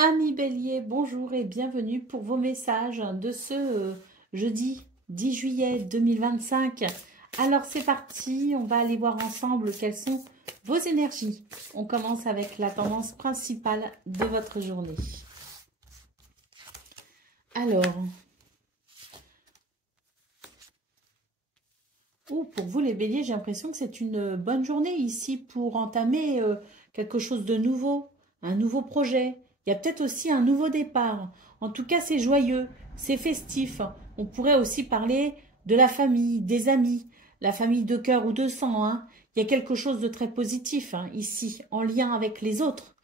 Amis Bélier, bonjour et bienvenue pour vos messages de ce jeudi 10 juillet 2025. Alors c'est parti, on va aller voir ensemble quelles sont vos énergies. On commence avec la tendance principale de votre journée. Alors, pour vous les Béliers, j'ai l'impression que c'est une bonne journée ici pour entamer quelque chose de nouveau, un nouveau projet. Il y a peut-être aussi un nouveau départ. En tout cas, c'est joyeux, c'est festif. On pourrait aussi parler de la famille, des amis, la famille de cœur ou de sang, hein. Il y a quelque chose de très positif ici, en lien avec les autres.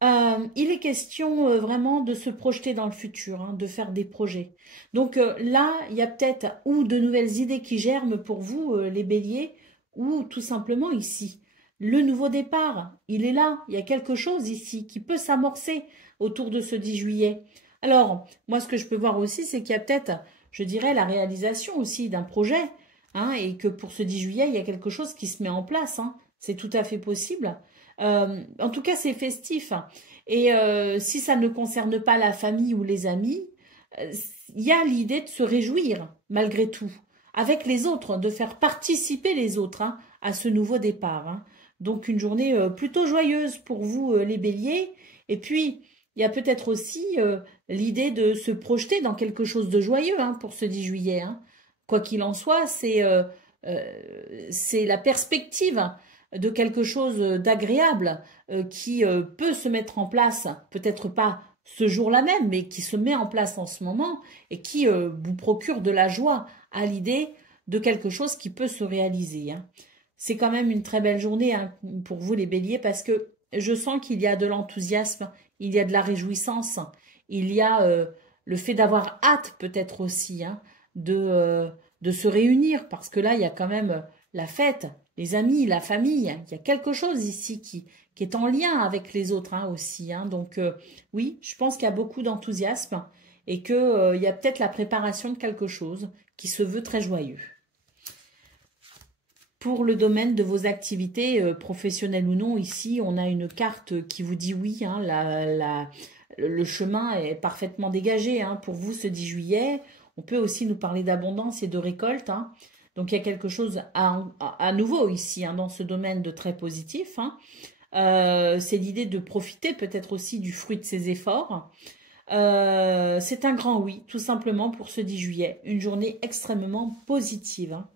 Il est question vraiment de se projeter dans le futur, hein, de faire des projets. Donc là, il y a peut-être ou de nouvelles idées qui germent pour vous, les béliers, ou tout simplement ici. Le nouveau départ, il est là. Il y a quelque chose ici qui peut s'amorcer autour de ce 10 juillet. Alors, moi, ce que je peux voir aussi, c'est qu'il y a peut-être, je dirais, la réalisation aussi d'un projet, hein, et que pour ce 10 juillet, il y a quelque chose qui se met en place, hein. C'est tout à fait possible. En tout cas, c'est festif. Et si ça ne concerne pas la famille ou les amis, il y a l'idée de se réjouir, malgré tout, avec les autres, de faire participer les autres, hein, à ce nouveau départ, hein. Donc, une journée plutôt joyeuse pour vous, les béliers. Et puis, il y a peut-être aussi l'idée de se projeter dans quelque chose de joyeux, hein, pour ce 10 juillet, hein. Quoi qu'il en soit, c'est la perspective de quelque chose d'agréable qui peut se mettre en place, peut-être pas ce jour-là même, mais qui se met en place en ce moment et qui vous procure de la joie à l'idée de quelque chose qui peut se réaliser, hein. C'est quand même une très belle journée, hein, pour vous les béliers, parce que je sens qu'il y a de l'enthousiasme, il y a de la réjouissance, il y a le fait d'avoir hâte peut-être aussi, hein, de se réunir, parce que là, il y a quand même la fête, les amis, la famille. Il y a quelque chose ici qui est en lien avec les autres, hein, aussi, hein. Donc, oui, je pense qu'il y a beaucoup d'enthousiasme et qu'il y a peut-être la préparation de quelque chose qui se veut très joyeux. Pour le domaine de vos activités professionnelles ou non, ici, on a une carte qui vous dit oui, hein, le chemin est parfaitement dégagé, hein, pour vous ce 10 juillet. On peut aussi nous parler d'abondance et de récolte, hein. Donc, il y a quelque chose à nouveau ici, hein, dans ce domaine de très positif, hein. C'est l'idée de profiter peut-être aussi du fruit de ses efforts. C'est un grand oui, tout simplement pour ce 10 juillet. Une journée extrêmement positive, hein.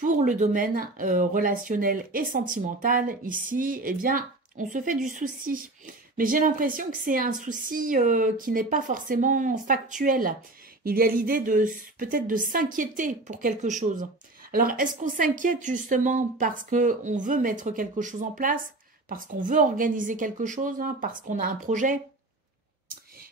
Pour le domaine relationnel et sentimental, ici, eh bien, on se fait du souci. Mais j'ai l'impression que c'est un souci qui n'est pas forcément factuel. Il y a l'idée de peut-être de s'inquiéter pour quelque chose. Alors, est-ce qu'on s'inquiète justement parce qu'on veut mettre quelque chose en place, parce qu'on veut organiser quelque chose, hein, parce qu'on a un projet?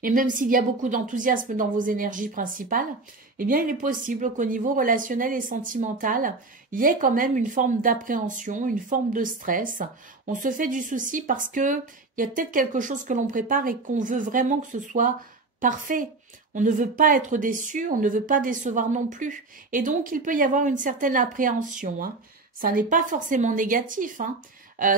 Et même s'il y a beaucoup d'enthousiasme dans vos énergies principales, eh bien, il est possible qu'au niveau relationnel et sentimental, il y ait quand même une forme d'appréhension, une forme de stress. On se fait du souci parce que il y a peut-être quelque chose que l'on prépare et qu'on veut vraiment que ce soit parfait. On ne veut pas être déçu, on ne veut pas décevoir non plus. Et donc, il peut y avoir une certaine appréhension, hein. Ça n'est pas forcément négatif, hein.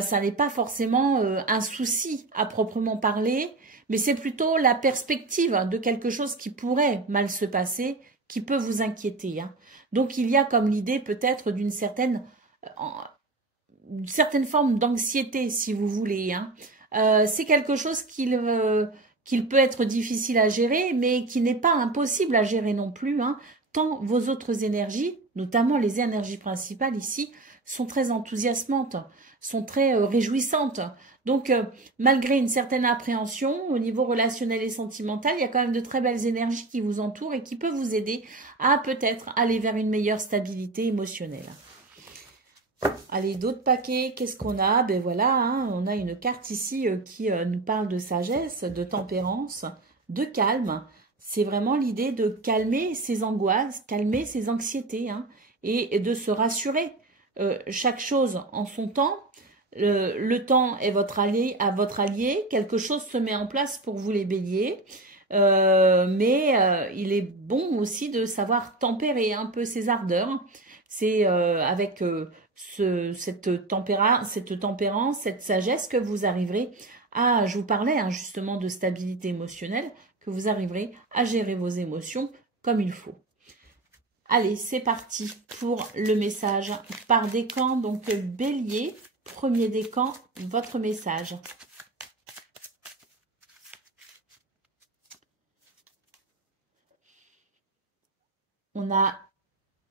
Ça n'est pas forcément un souci à proprement parler, mais c'est plutôt la perspective de quelque chose qui pourrait mal se passer, qui peut vous inquiéter, hein. Donc il y a comme l'idée peut-être une certaine forme d'anxiété, si vous voulez, hein. C'est quelque chose qu'il peut être difficile à gérer, mais qui n'est pas impossible à gérer non plus, hein, tant vos autres énergies, notamment les énergies principales ici, sont très enthousiasmantes, sont très réjouissantes. Donc, malgré une certaine appréhension au niveau relationnel et sentimental, il y a quand même de très belles énergies qui vous entourent et qui peuvent vous aider à peut-être aller vers une meilleure stabilité émotionnelle. Allez, d'autres paquets, qu'est-ce qu'on a? Ben voilà, hein, on a une carte ici qui nous parle de sagesse, de tempérance, de calme. C'est vraiment l'idée de calmer ses angoisses, calmer ses anxiétés, hein, et de se rassurer. Chaque chose en son temps. Le temps est votre allié, quelque chose se met en place pour vous les béliers, mais il est bon aussi de savoir tempérer un peu ses ardeurs. C'est avec cette tempérance, cette sagesse que vous arriverez à, je vous parlais hein, justement de stabilité émotionnelle, que vous arriverez à gérer vos émotions comme il faut. Allez, c'est parti pour le message par décan. Donc, Bélier, premier décan, votre message. On a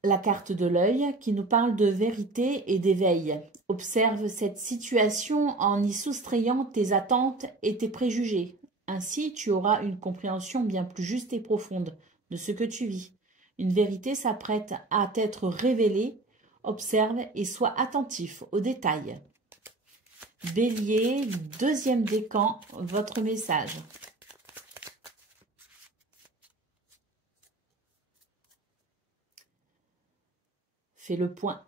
la carte de l'œil qui nous parle de vérité et d'éveil. Observe cette situation en y soustrayant tes attentes et tes préjugés. Ainsi, tu auras une compréhension bien plus juste et profonde de ce que tu vis. Une vérité s'apprête à t'être révélée. Observe et sois attentif aux détails. Bélier, deuxième décan, votre message. Fais le point.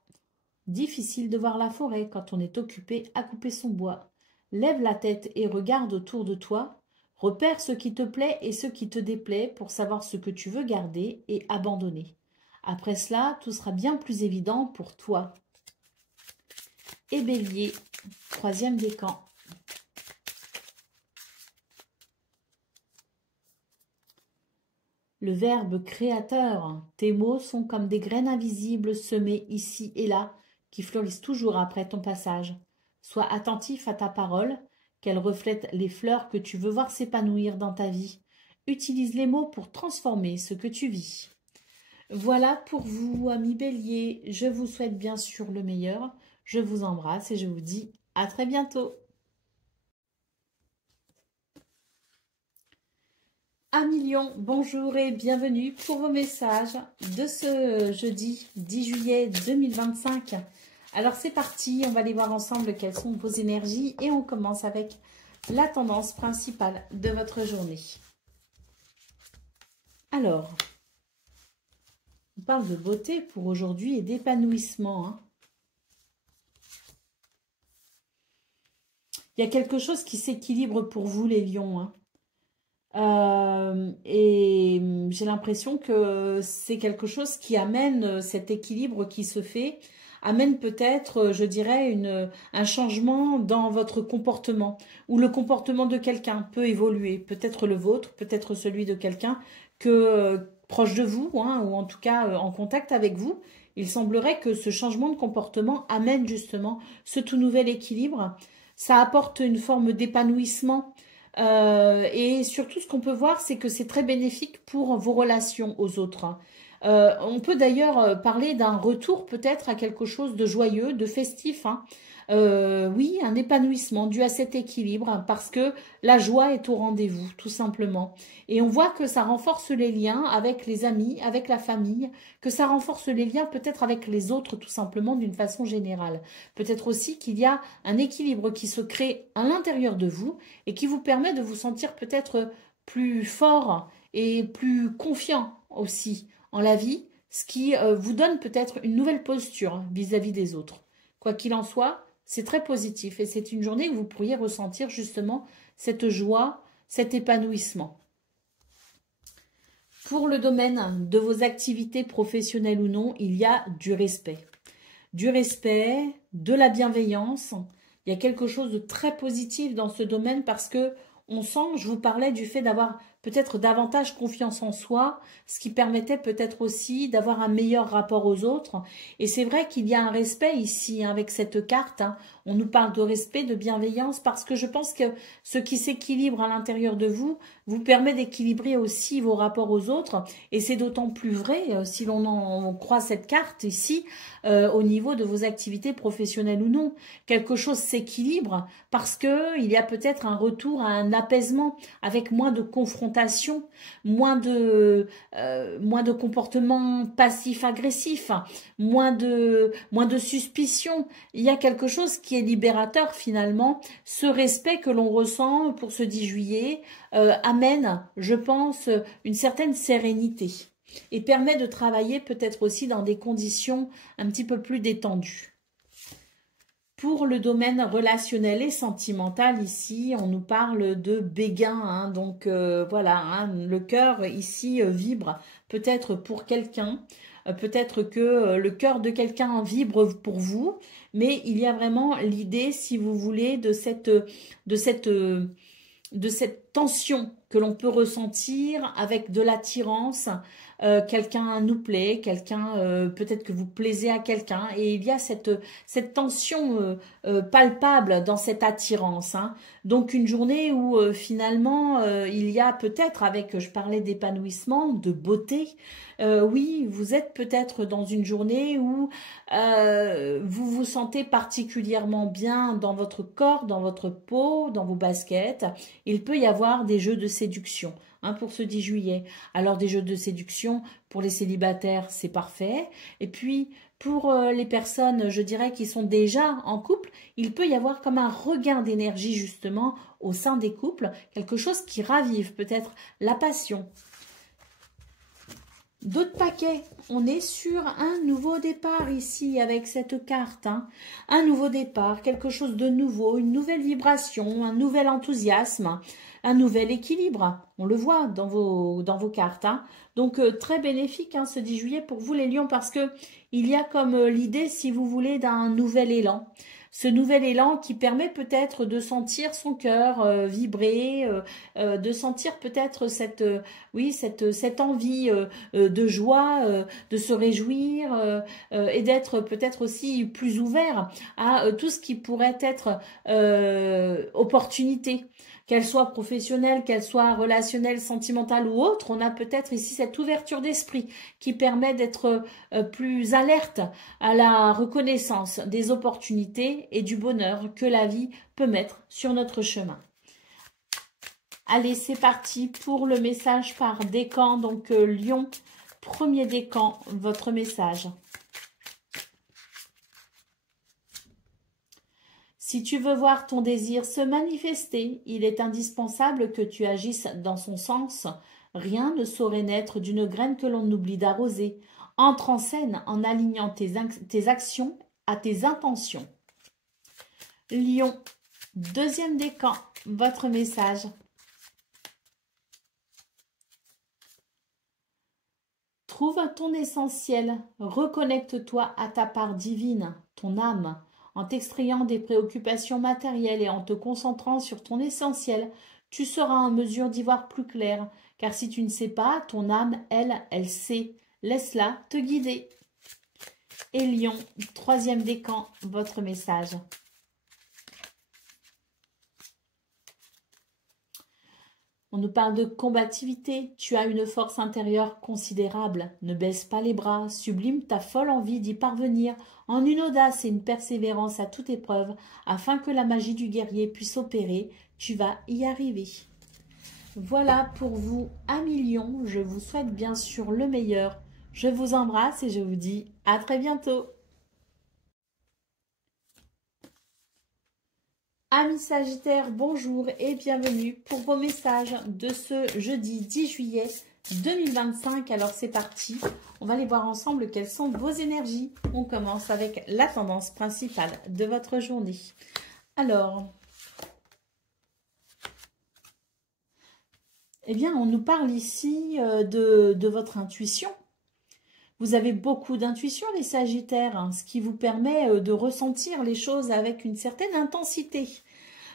Difficile de voir la forêt quand on est occupé à couper son bois. Lève la tête et regarde autour de toi. Repère ce qui te plaît et ce qui te déplaît pour savoir ce que tu veux garder et abandonner. Après cela, tout sera bien plus évident pour toi. Et Bélier, troisième décan. Le verbe créateur, tes mots sont comme des graines invisibles semées ici et là, qui fleurissent toujours après ton passage. Sois attentif à ta parole, qu'elle reflète les fleurs que tu veux voir s'épanouir dans ta vie. Utilise les mots pour transformer ce que tu vis. Voilà pour vous, amis Bélier. Je vous souhaite bien sûr le meilleur. Je vous embrasse et je vous dis à très bientôt. Amis Lion, bonjour et bienvenue pour vos messages de ce jeudi 10 juillet 2025. Alors c'est parti, on va aller voir ensemble quelles sont vos énergies et on commence avec la tendance principale de votre journée. Alors, on parle de beauté pour aujourd'hui et d'épanouissement. Hein. Il y a quelque chose qui s'équilibre pour vous les lions. Hein. Et j'ai l'impression que c'est quelque chose qui amène cet équilibre qui se fait, amène peut-être, je dirais, un changement dans votre comportement, ou le comportement de quelqu'un peut évoluer, peut-être le vôtre, peut-être celui de quelqu'un proche de vous, hein, ou en tout cas en contact avec vous. Il semblerait que ce changement de comportement amène justement ce tout nouvel équilibre. Ça apporte une forme d'épanouissement. Et surtout, ce qu'on peut voir, c'est que c'est très bénéfique pour vos relations aux autres. On peut d'ailleurs parler d'un retour peut-être à quelque chose de joyeux, de festif. Hein. Oui, un épanouissement dû à cet équilibre hein, parce que la joie est au rendez-vous, tout simplement. Et on voit que ça renforce les liens avec les amis, avec la famille, que ça renforce les liens peut-être avec les autres, tout simplement, d'une façon générale. Peut-être aussi qu'il y a un équilibre qui se crée à l'intérieur de vous et qui vous permet de vous sentir peut-être plus fort et plus confiant aussi en la vie, ce qui vous donne peut-être une nouvelle posture vis-à-vis des autres. Quoi qu'il en soit, c'est très positif et c'est une journée où vous pourriez ressentir justement cette joie, cet épanouissement. Pour le domaine de vos activités professionnelles ou non, il y a du respect. Du respect, de la bienveillance. Il y a quelque chose de très positif dans ce domaine parce que on sent, je vous parlais du fait d'avoir peut-être davantage confiance en soi, ce qui permettait peut-être aussi d'avoir un meilleur rapport aux autres. Et c'est vrai qu'il y a un respect ici hein, avec cette carte. Hein. On nous parle de respect, de bienveillance, parce que je pense que ce qui s'équilibre à l'intérieur de vous permet d'équilibrer aussi vos rapports aux autres. Et c'est d'autant plus vrai, si l'on en croit cette carte ici, au niveau de vos activités professionnelles ou non. Quelque chose s'équilibre parce qu'il y a peut-être un retour à un apaisement avec moins de confrontation, moins de comportements passifs-agressifs, moins de suspicion. Il y a quelque chose qui est libérateur finalement. Ce respect que l'on ressent pour ce 10 juillet amène, je pense, une certaine sérénité et permet de travailler peut-être aussi dans des conditions un petit peu plus détendues. Pour le domaine relationnel et sentimental, ici, on nous parle de béguin. Hein, donc, voilà, hein, le cœur, ici, vibre peut-être pour quelqu'un. peut-être que le cœur de quelqu'un vibre pour vous, mais il y a vraiment l'idée, si vous voulez, de cette tension que l'on peut ressentir avec de l'attirance. Quelqu'un nous plaît, quelqu'un peut-être que vous plaisez à quelqu'un, et il y a cette tension palpable dans cette attirance, hein. Donc une journée où finalement il y a peut-être, avec, je parlais d'épanouissement, de beauté, oui, vous êtes peut-être dans une journée où vous vous sentez particulièrement bien dans votre corps, dans votre peau, dans vos baskets. Il peut y avoir des jeux de séduction, hein, pour ce 10 juillet. Alors des jeux de séduction pour les célibataires, c'est parfait. Et puis pour les personnes, je dirais, qui sont déjà en couple, il peut y avoir comme un regain d'énergie justement au sein des couples, quelque chose qui ravive peut-être la passion. D'autres paquets, on est sur un nouveau départ ici avec cette carte, hein. Un nouveau départ, quelque chose de nouveau, une nouvelle vibration, un nouvel enthousiasme, un nouvel équilibre. On le voit dans vos cartes, hein. Donc très bénéfique, hein, ce 10 juillet pour vous les lions, parce que il y a comme l'idée, si vous voulez, d'un nouvel élan. Ce nouvel élan qui permet peut-être de sentir son cœur vibrer, de sentir peut-être cette envie de joie, de se réjouir et d'être peut-être aussi plus ouvert à tout ce qui pourrait être opportunité. Qu'elle soit professionnelle, qu'elle soit relationnelle, sentimentale ou autre, on a peut-être ici cette ouverture d'esprit qui permet d'être plus alerte à la reconnaissance des opportunités et du bonheur que la vie peut mettre sur notre chemin. Allez, c'est parti pour le message par décan. Donc, Lion, premier décan, votre message. Si tu veux voir ton désir se manifester, il est indispensable que tu agisses dans son sens. Rien ne saurait naître d'une graine que l'on oublie d'arroser. Entre en scène en alignant tes actions à tes intentions. Lion, deuxième décan, votre message. Trouve ton essentiel, reconnecte-toi à ta part divine, ton âme. En t'extrayant des préoccupations matérielles et en te concentrant sur ton essentiel, tu seras en mesure d'y voir plus clair. Car si tu ne sais pas, ton âme, elle sait. Laisse-la te guider. Et Lion, troisième décan, votre message. On nous parle de combativité. Tu as une force intérieure considérable. Ne baisse pas les bras. Sublime ta folle envie d'y parvenir en une audace et une persévérance à toute épreuve afin que la magie du guerrier puisse opérer. Tu vas y arriver. Voilà pour vous, amis Lions. Je vous souhaite bien sûr le meilleur. Je vous embrasse et je vous dis à très bientôt. Amis Sagittaires, bonjour et bienvenue pour vos messages de ce jeudi 10 juillet 2025. Alors c'est parti, on va aller voir ensemble quelles sont vos énergies. On commence avec la tendance principale de votre journée. Alors, eh bien on nous parle ici de votre intuition. Vous avez beaucoup d'intuition, les Sagittaires, hein, ce qui vous permet de ressentir les choses avec une certaine intensité.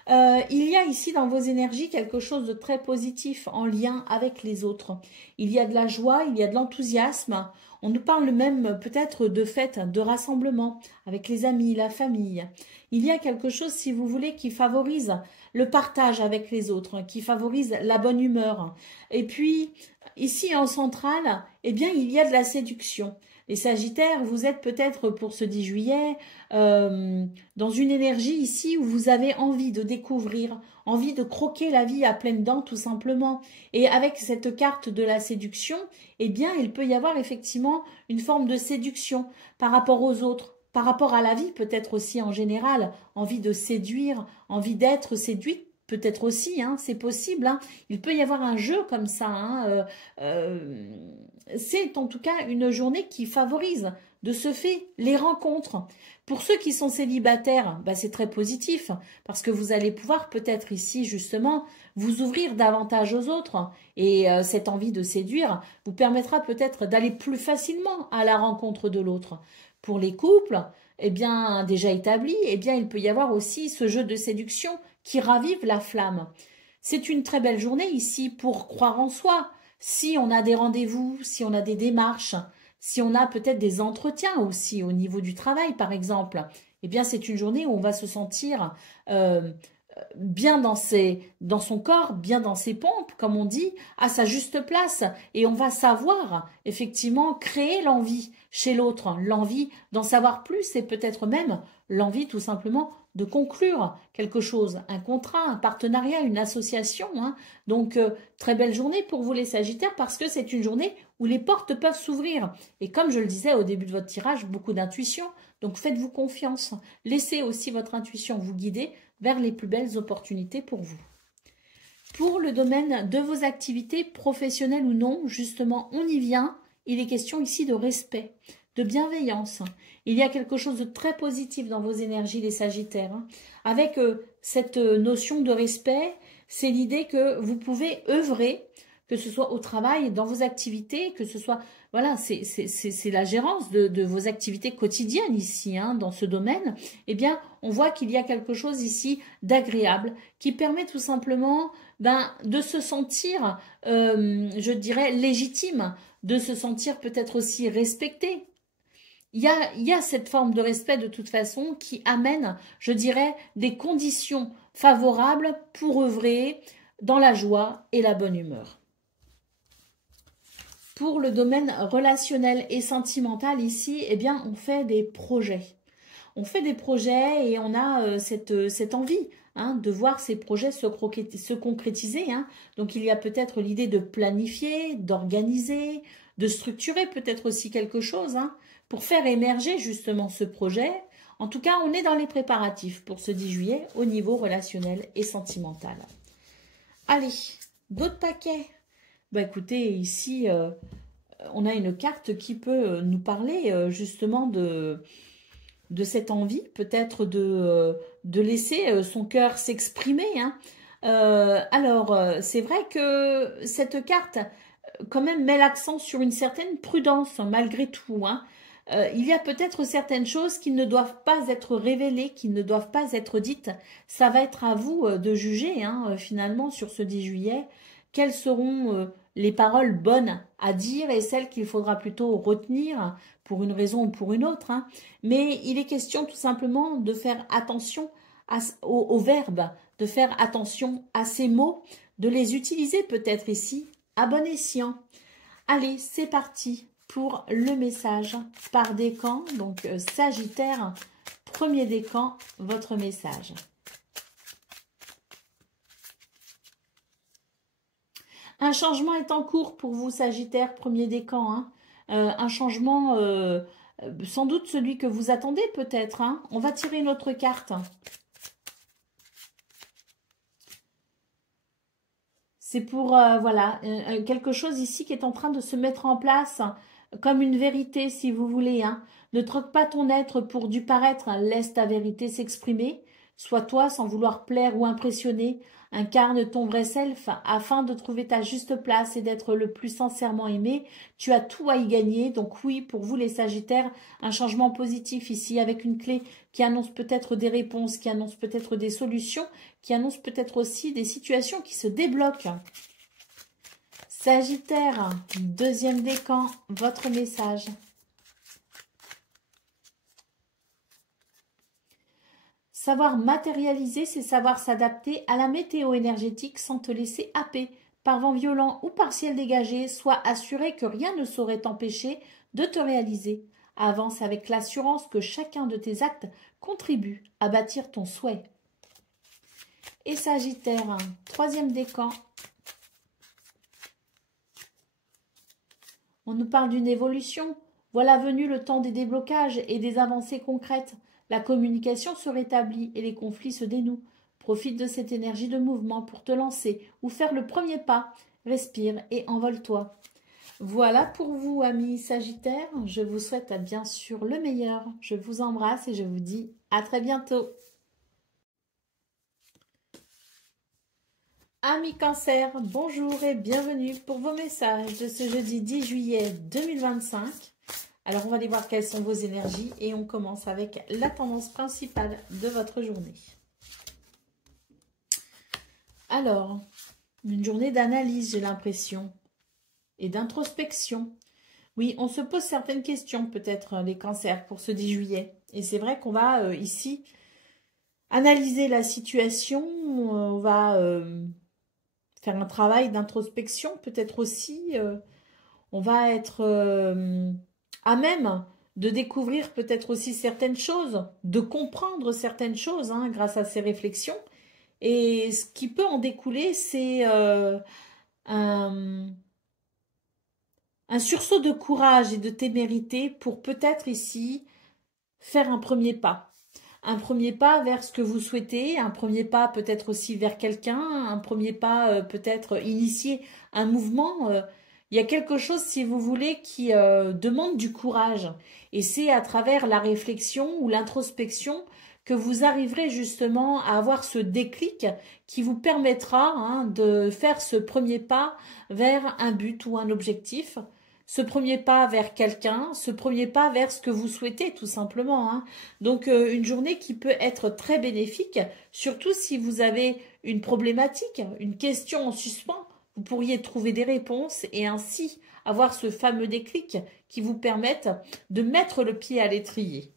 Il y a ici dans vos énergies quelque chose de très positif en lien avec les autres. Il y a de la joie, il y a de l'enthousiasme. On nous parle même peut-être de fêtes, de rassemblements avec les amis, la famille. Il y a quelque chose, si vous voulez, qui favorise le partage avec les autres, qui favorise la bonne humeur. Et puis, ici en centrale, eh bien, il y a de la séduction. Les Sagittaires, vous êtes peut-être pour ce 10 juillet dans une énergie ici où vous avez envie de découvrir, envie de croquer la vie à pleines dents tout simplement. Et avec cette carte de la séduction, eh bien, il peut y avoir effectivement une forme de séduction par rapport aux autres, par rapport à la vie peut-être aussi en général, envie de séduire, envie d'être séduite. Peut-être aussi, hein, c'est possible. Hein. Il peut y avoir un jeu comme ça. Hein, c'est en tout cas une journée qui favorise de ce fait, les rencontres. Pour ceux qui sont célibataires, bah, c'est très positif parce que vous allez pouvoir peut-être ici justement vous ouvrir davantage aux autres et cette envie de séduire vous permettra peut-être d'aller plus facilement à la rencontre de l'autre. Pour les couples, eh bien déjà établis, eh bien il peut y avoir aussi ce jeu de séduction qui ravive la flamme. C'est une très belle journée ici pour croire en soi. Si on a des rendez-vous, si on a des démarches, si on a peut-être des entretiens aussi au niveau du travail, par exemple, eh bien, c'est une journée où on va se sentir bien dans son corps, bien dans ses pompes, comme on dit, à sa juste place. Et on va savoir, effectivement, créer l'envie chez l'autre, l'envie d'en savoir plus et peut-être même l'envie tout simplement de conclure quelque chose, un contrat, un partenariat, une association. Hein. Donc, très belle journée pour vous les Sagittaires parce que c'est une journée où les portes peuvent s'ouvrir. Et comme je le disais au début de votre tirage, beaucoup d'intuition. Donc, faites-vous confiance. Laissez aussi votre intuition vous guider vers les plus belles opportunités pour vous. Pour le domaine de vos activités professionnelles ou non, justement, on y vient. Il est question ici de respect, de bienveillance. Il y a quelque chose de très positif dans vos énergies, les Sagittaires. Hein. Avec cette notion de respect, c'est l'idée que vous pouvez œuvrer, que ce soit au travail, dans vos activités, que ce soit... Voilà, c'est la gérance de vos activités quotidiennes ici, hein, dans ce domaine. Eh bien, on voit qu'il y a quelque chose ici d'agréable qui permet tout simplement de se sentir, je dirais, légitime, de se sentir peut-être aussi respecté. Il y a cette forme de respect de toute façon qui amène, je dirais, des conditions favorables pour œuvrer dans la joie et la bonne humeur. Pour le domaine relationnel et sentimental ici, eh bien, on fait des projets. On fait des projets et on a cette envie hein, de voir ces projets se concrétiser. Hein. Donc, il y a peut-être l'idée de planifier, d'organiser, de structurer peut-être aussi quelque chose hein, pour faire émerger justement ce projet. En tout cas, on est dans les préparatifs pour ce 10 juillet au niveau relationnel et sentimental. Allez, d'autres paquets. Bah écoutez, ici, on a une carte qui peut nous parler justement de cette envie, peut-être de laisser son cœur s'exprimer. Hein. Alors, c'est vrai que cette carte, quand même, met l'accent sur une certaine prudence, malgré tout. Hein. Il y a peut-être certaines choses qui ne doivent pas être révélées, qui ne doivent pas être dites. Ça va être à vous de juger, hein, finalement, sur ce 10 juillet, quelles seront les paroles bonnes à dire et celles qu'il faudra plutôt retenir pour une raison ou pour une autre. Hein. Mais il est question tout simplement de faire attention aux verbes, de faire attention à ces mots, de les utiliser peut-être ici à bon escient. Allez, c'est parti pour le message par décan. Donc, Sagittaire, premier décan, votre message. Un changement est en cours pour vous, Sagittaire, premier décan. Hein. Un changement, sans doute celui que vous attendez peut-être. Hein. On va tirer une autre carte. C'est pour, voilà, quelque chose ici qui est en train de se mettre en place comme une vérité, si vous voulez. Hein. Ne troque pas ton être pour du paraître, hein. Laisse ta vérité s'exprimer. Sois toi sans vouloir plaire ou impressionner. Incarne ton vrai self afin de trouver ta juste place et d'être le plus sincèrement aimé. Tu as tout à y gagner. Donc oui, pour vous les Sagittaires, un changement positif ici avec une clé qui annonce peut-être des réponses, qui annonce peut-être des solutions, qui annonce peut-être aussi des situations qui se débloquent. Sagittaire, deuxième décan, votre message. Savoir matérialiser, c'est savoir s'adapter à la météo énergétique sans te laisser happer par vent violent ou par ciel dégagé. Sois assuré que rien ne saurait t'empêcher de te réaliser. Avance avec l'assurance que chacun de tes actes contribue à bâtir ton souhait. Et Sagittaire, troisième décan. On nous parle d'une évolution. Voilà venu le temps des déblocages et des avancées concrètes. La communication se rétablit et les conflits se dénouent. Profite de cette énergie de mouvement pour te lancer ou faire le premier pas. Respire et envole-toi. Voilà pour vous, amis Sagittaires. Je vous souhaite bien sûr le meilleur. Je vous embrasse et je vous dis à très bientôt. Amis Cancer, bonjour et bienvenue pour vos messages de ce jeudi 10 juillet 2025. Alors, on va aller voir quelles sont vos énergies et on commence avec la tendance principale de votre journée. Alors, une journée d'analyse, j'ai l'impression, et d'introspection. Oui, on se pose certaines questions, peut-être, les cancers, pour ce 10 juillet. Et c'est vrai qu'on va ici analyser la situation, on va faire un travail d'introspection, peut-être aussi. On va être à même de découvrir peut-être aussi certaines choses, de comprendre certaines choses hein, grâce à ces réflexions. Et ce qui peut en découler, c'est un sursaut de courage et de témérité pour peut-être ici faire un premier pas. Un premier pas vers ce que vous souhaitez, un premier pas peut-être aussi vers quelqu'un, un premier pas peut-être initier un mouvement. Il y a quelque chose, si vous voulez, qui demande du courage. Et c'est à travers la réflexion ou l'introspection que vous arriverez justement à avoir ce déclic qui vous permettra hein, de faire ce premier pas vers un but ou un objectif. Ce premier pas vers quelqu'un, ce premier pas vers ce que vous souhaitez tout simplement. Hein. Donc une journée qui peut être très bénéfique, surtout si vous avez une problématique, une question en suspens, vous pourriez trouver des réponses et ainsi avoir ce fameux déclic qui vous permette de mettre le pied à l'étrier.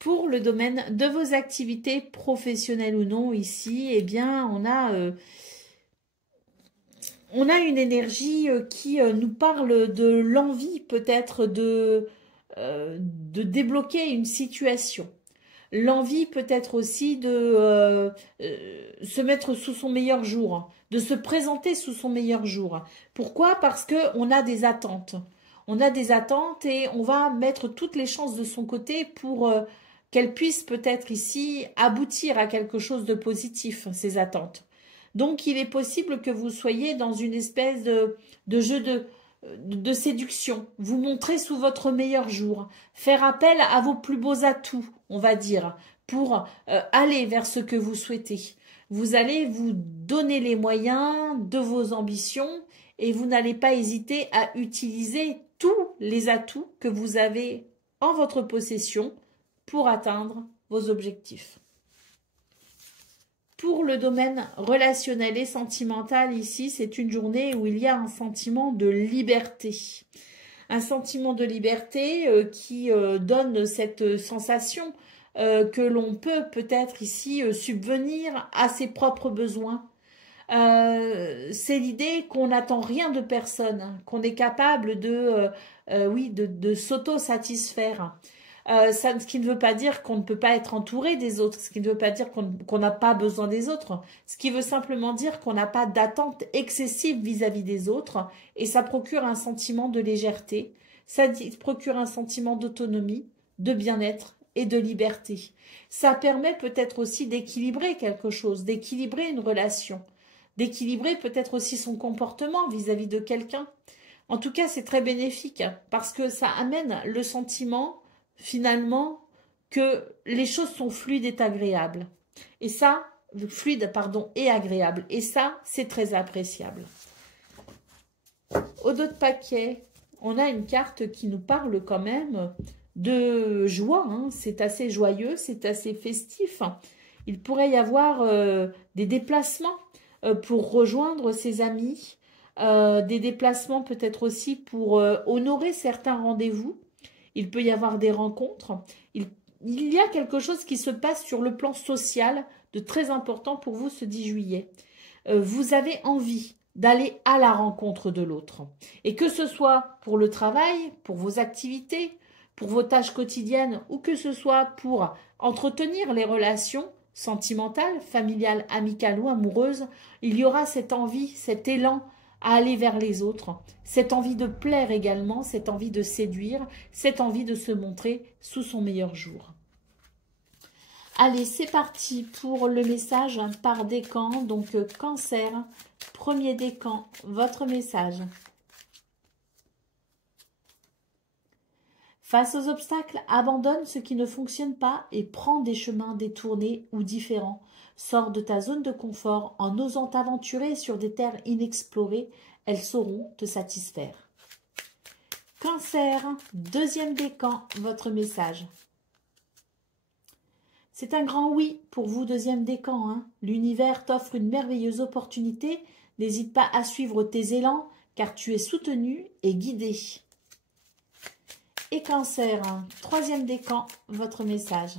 Pour le domaine de vos activités professionnelles ou non, ici, eh bien, on a une énergie qui nous parle de l'envie peut-être de débloquer une situation. L'envie peut-être aussi de se mettre sous son meilleur jour, de se présenter sous son meilleur jour. Pourquoi? Parce qu'on a des attentes. On a des attentes et on va mettre toutes les chances de son côté pour qu'elles puissent peut-être ici aboutir à quelque chose de positif, ces attentes. Donc, il est possible que vous soyez dans une espèce de jeu de séduction. Vous montrer sous votre meilleur jour. Faire appel à vos plus beaux atouts, on va dire, pour aller vers ce que vous souhaitez. Vous allez vous donner les moyens de vos ambitions et vous n'allez pas hésiter à utiliser tous les atouts que vous avez en votre possession pour atteindre vos objectifs. Pour le domaine relationnel et sentimental, ici, c'est une journée où il y a un sentiment de liberté. Un sentiment de liberté qui donne cette sensation que l'on peut peut-être ici subvenir à ses propres besoins. C'est l'idée qu'on n'attend rien de personne, qu'on est capable de s'auto-satisfaire. Ce qui ne veut pas dire qu'on ne peut pas être entouré des autres, ce qui ne veut pas dire qu'on n'a pas besoin des autres, ce qui veut simplement dire qu'on n'a pas d'attente excessive vis-à-vis des autres, et ça procure un sentiment de légèreté, ça procure un sentiment d'autonomie, de bien-être et de liberté. Ça permet peut-être aussi d'équilibrer quelque chose, d'équilibrer une relation, d'équilibrer peut-être aussi son comportement vis-à-vis de quelqu'un. En tout cas, c'est très bénéfique, parce que ça amène le sentiment finalement que les choses sont fluides et agréables. Et ça, fluide, pardon, et agréable. Et ça, c'est très appréciable. Au dos de paquet, on a une carte qui nous parle quand même de joie. Hein. C'est assez joyeux, c'est assez festif. Il pourrait y avoir des déplacements pour rejoindre ses amis, des déplacements peut-être aussi pour honorer certains rendez-vous. Il peut y avoir des rencontres. Il y a quelque chose qui se passe sur le plan social de très important pour vous ce 10 juillet. Vous avez envie d'aller à la rencontre de l'autre. Et que ce soit pour le travail, pour vos activités, pour vos tâches quotidiennes, ou que ce soit pour entretenir les relations sentimentales, familiales, amicales ou amoureuses, il y aura cette envie, cet élan à aller vers les autres, cette envie de plaire également, cette envie de séduire, cette envie de se montrer sous son meilleur jour. Allez, c'est parti pour le message par décan, donc Cancer, premier décan, votre message. Face aux obstacles, abandonne ce qui ne fonctionne pas et prends des chemins détournés ou différents. Sors de ta zone de confort en osant t'aventurer sur des terres inexplorées. Elles sauront te satisfaire. Cancer, deuxième décan, votre message. C'est un grand oui pour vous, deuxième décan. Hein. L'univers t'offre une merveilleuse opportunité. N'hésite pas à suivre tes élans, car tu es soutenu et guidé. Et Cancer, troisième décan, votre message.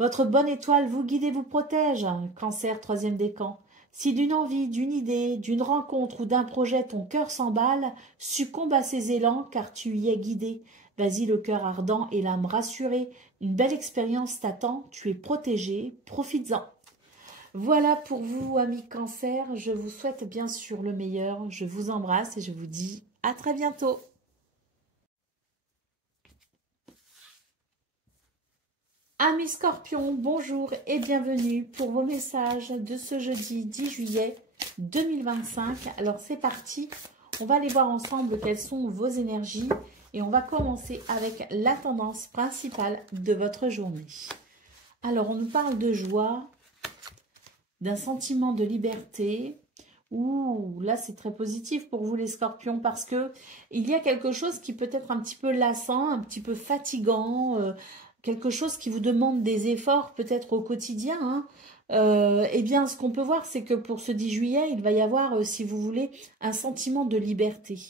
Votre bonne étoile vous guide et vous protège. Cancer, troisième décan. Si d'une envie, d'une idée, d'une rencontre ou d'un projet ton cœur s'emballe, succombe à ces élans car tu y es guidé. Vas-y le cœur ardent et l'âme rassurée. Une belle expérience t'attend, tu es protégé, profites-en. Voilà pour vous, amis Cancer. Je vous souhaite bien sûr le meilleur. Je vous embrasse et je vous dis à très bientôt. Amis Scorpions, bonjour et bienvenue pour vos messages de ce jeudi 10 juillet 2025. Alors c'est parti, on va aller voir ensemble quelles sont vos énergies et on va commencer avec la tendance principale de votre journée. Alors on nous parle de joie, d'un sentiment de liberté. Ouh, là c'est très positif pour vous les Scorpions parce que il y a quelque chose qui peut être un petit peu lassant, un petit peu fatigant, quelque chose qui vous demande des efforts peut-être au quotidien. Hein. Eh bien, ce qu'on peut voir, c'est que pour ce 10 juillet, il va y avoir, si vous voulez, un sentiment de liberté,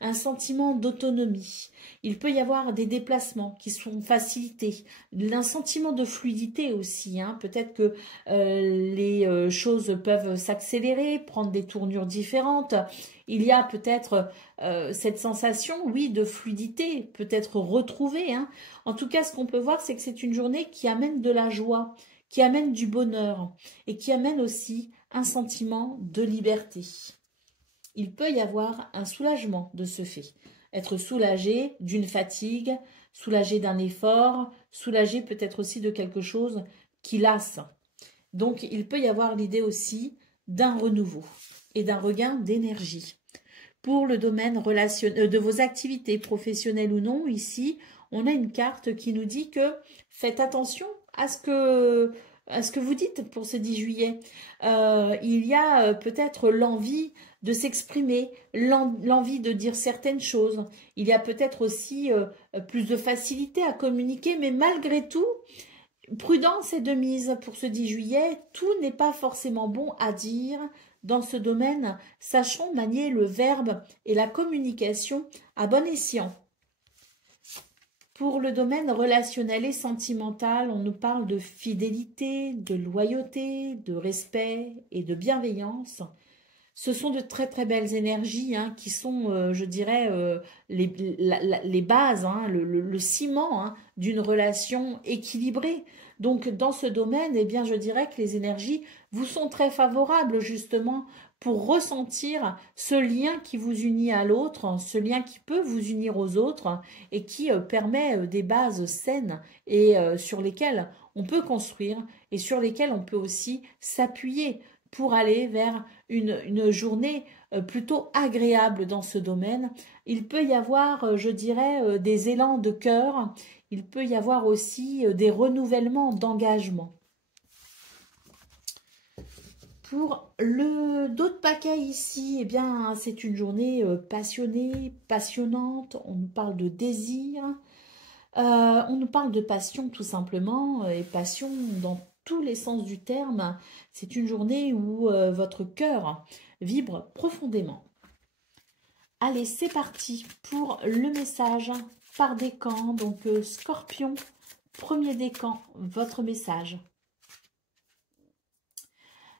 un sentiment d'autonomie. Il peut y avoir des déplacements qui sont facilités, un sentiment de fluidité aussi. Hein. Peut-être que les choses peuvent s'accélérer, prendre des tournures différentes. Il y a peut-être cette sensation, oui, de fluidité, peut-être retrouvée. Hein. En tout cas, ce qu'on peut voir, c'est que c'est une journée qui amène de la joie, qui amène du bonheur et qui amène aussi un sentiment de liberté. Il peut y avoir un soulagement de ce fait. Être soulagé d'une fatigue, soulagé d'un effort, soulagé peut-être aussi de quelque chose qui lasse. Donc, il peut y avoir l'idée aussi d'un renouveau et d'un regain d'énergie. Pour le domaine relationnel, de vos activités professionnelles ou non, ici, on a une carte qui nous dit que faites attention à ce que vous dites pour ce 10 juillet. Il y a peut-être l'envie de s'exprimer, l'envie de dire certaines choses. Il y a peut-être aussi plus de facilité à communiquer, mais malgré tout, prudence est de mise pour ce 10 juillet. Tout n'est pas forcément bon à dire dans ce domaine. Sachons manier le verbe et la communication à bon escient. Pour le domaine relationnel et sentimental, on nous parle de fidélité, de loyauté, de respect et de bienveillance. Ce sont de très très belles énergies hein, qui sont, je dirais, les bases, hein, le ciment hein, d'une relation équilibrée. Donc dans ce domaine, eh bien, je dirais que les énergies vous sont très favorables justement pour ressentir ce lien qui vous unit à l'autre, ce lien qui peut vous unir aux autres et qui permet des bases saines et sur lesquelles on peut construire et sur lesquelles on peut aussi s'appuyer pour aller vers une journée plutôt agréable dans ce domaine. Il peut y avoir, je dirais, des élans de cœur. Il peut y avoir aussi des renouvellements d'engagement. Pour le d'autres paquets ici, eh bien, c'est une journée passionnée, passionnante. On nous parle de désir. On nous parle de passion tout simplement. Et passion dans tous les sens du terme. C'est une journée où votre cœur vibre profondément. Allez, c'est parti pour le message par décan. Donc, Scorpion, premier décan, votre message.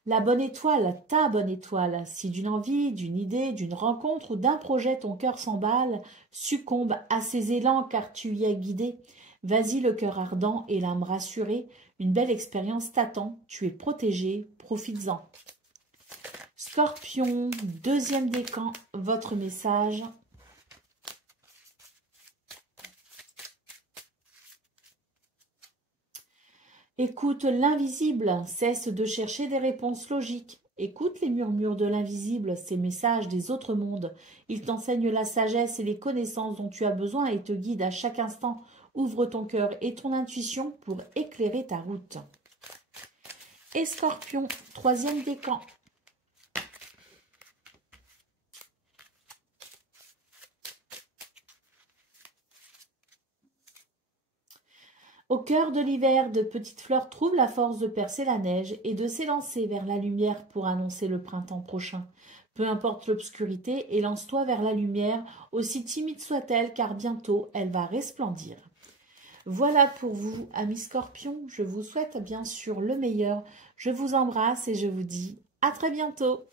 La bonne étoile, ta bonne étoile, si d'une envie, d'une idée, d'une rencontre ou d'un projet ton cœur s'emballe, succombe à ces élans car tu y es guidé. Vas-y le cœur ardent et l'âme rassurée, une belle expérience t'attend, tu es protégé, profites-en. Scorpion, deuxième décan, votre message. Écoute l'invisible, cesse de chercher des réponses logiques. Écoute les murmures de l'invisible, ces messages des autres mondes. Ils t'enseignent la sagesse et les connaissances dont tu as besoin et te guident à chaque instant. Ouvre ton cœur et ton intuition pour éclairer ta route. Et Scorpion, troisième décan. Au cœur de l'hiver, de petites fleurs trouvent la force de percer la neige et de s'élancer vers la lumière pour annoncer le printemps prochain. Peu importe l'obscurité, élance-toi vers la lumière, aussi timide soit-elle, car bientôt elle va resplendir. Voilà pour vous, amis Scorpions. Je vous souhaite bien sûr le meilleur. Je vous embrasse et je vous dis à très bientôt.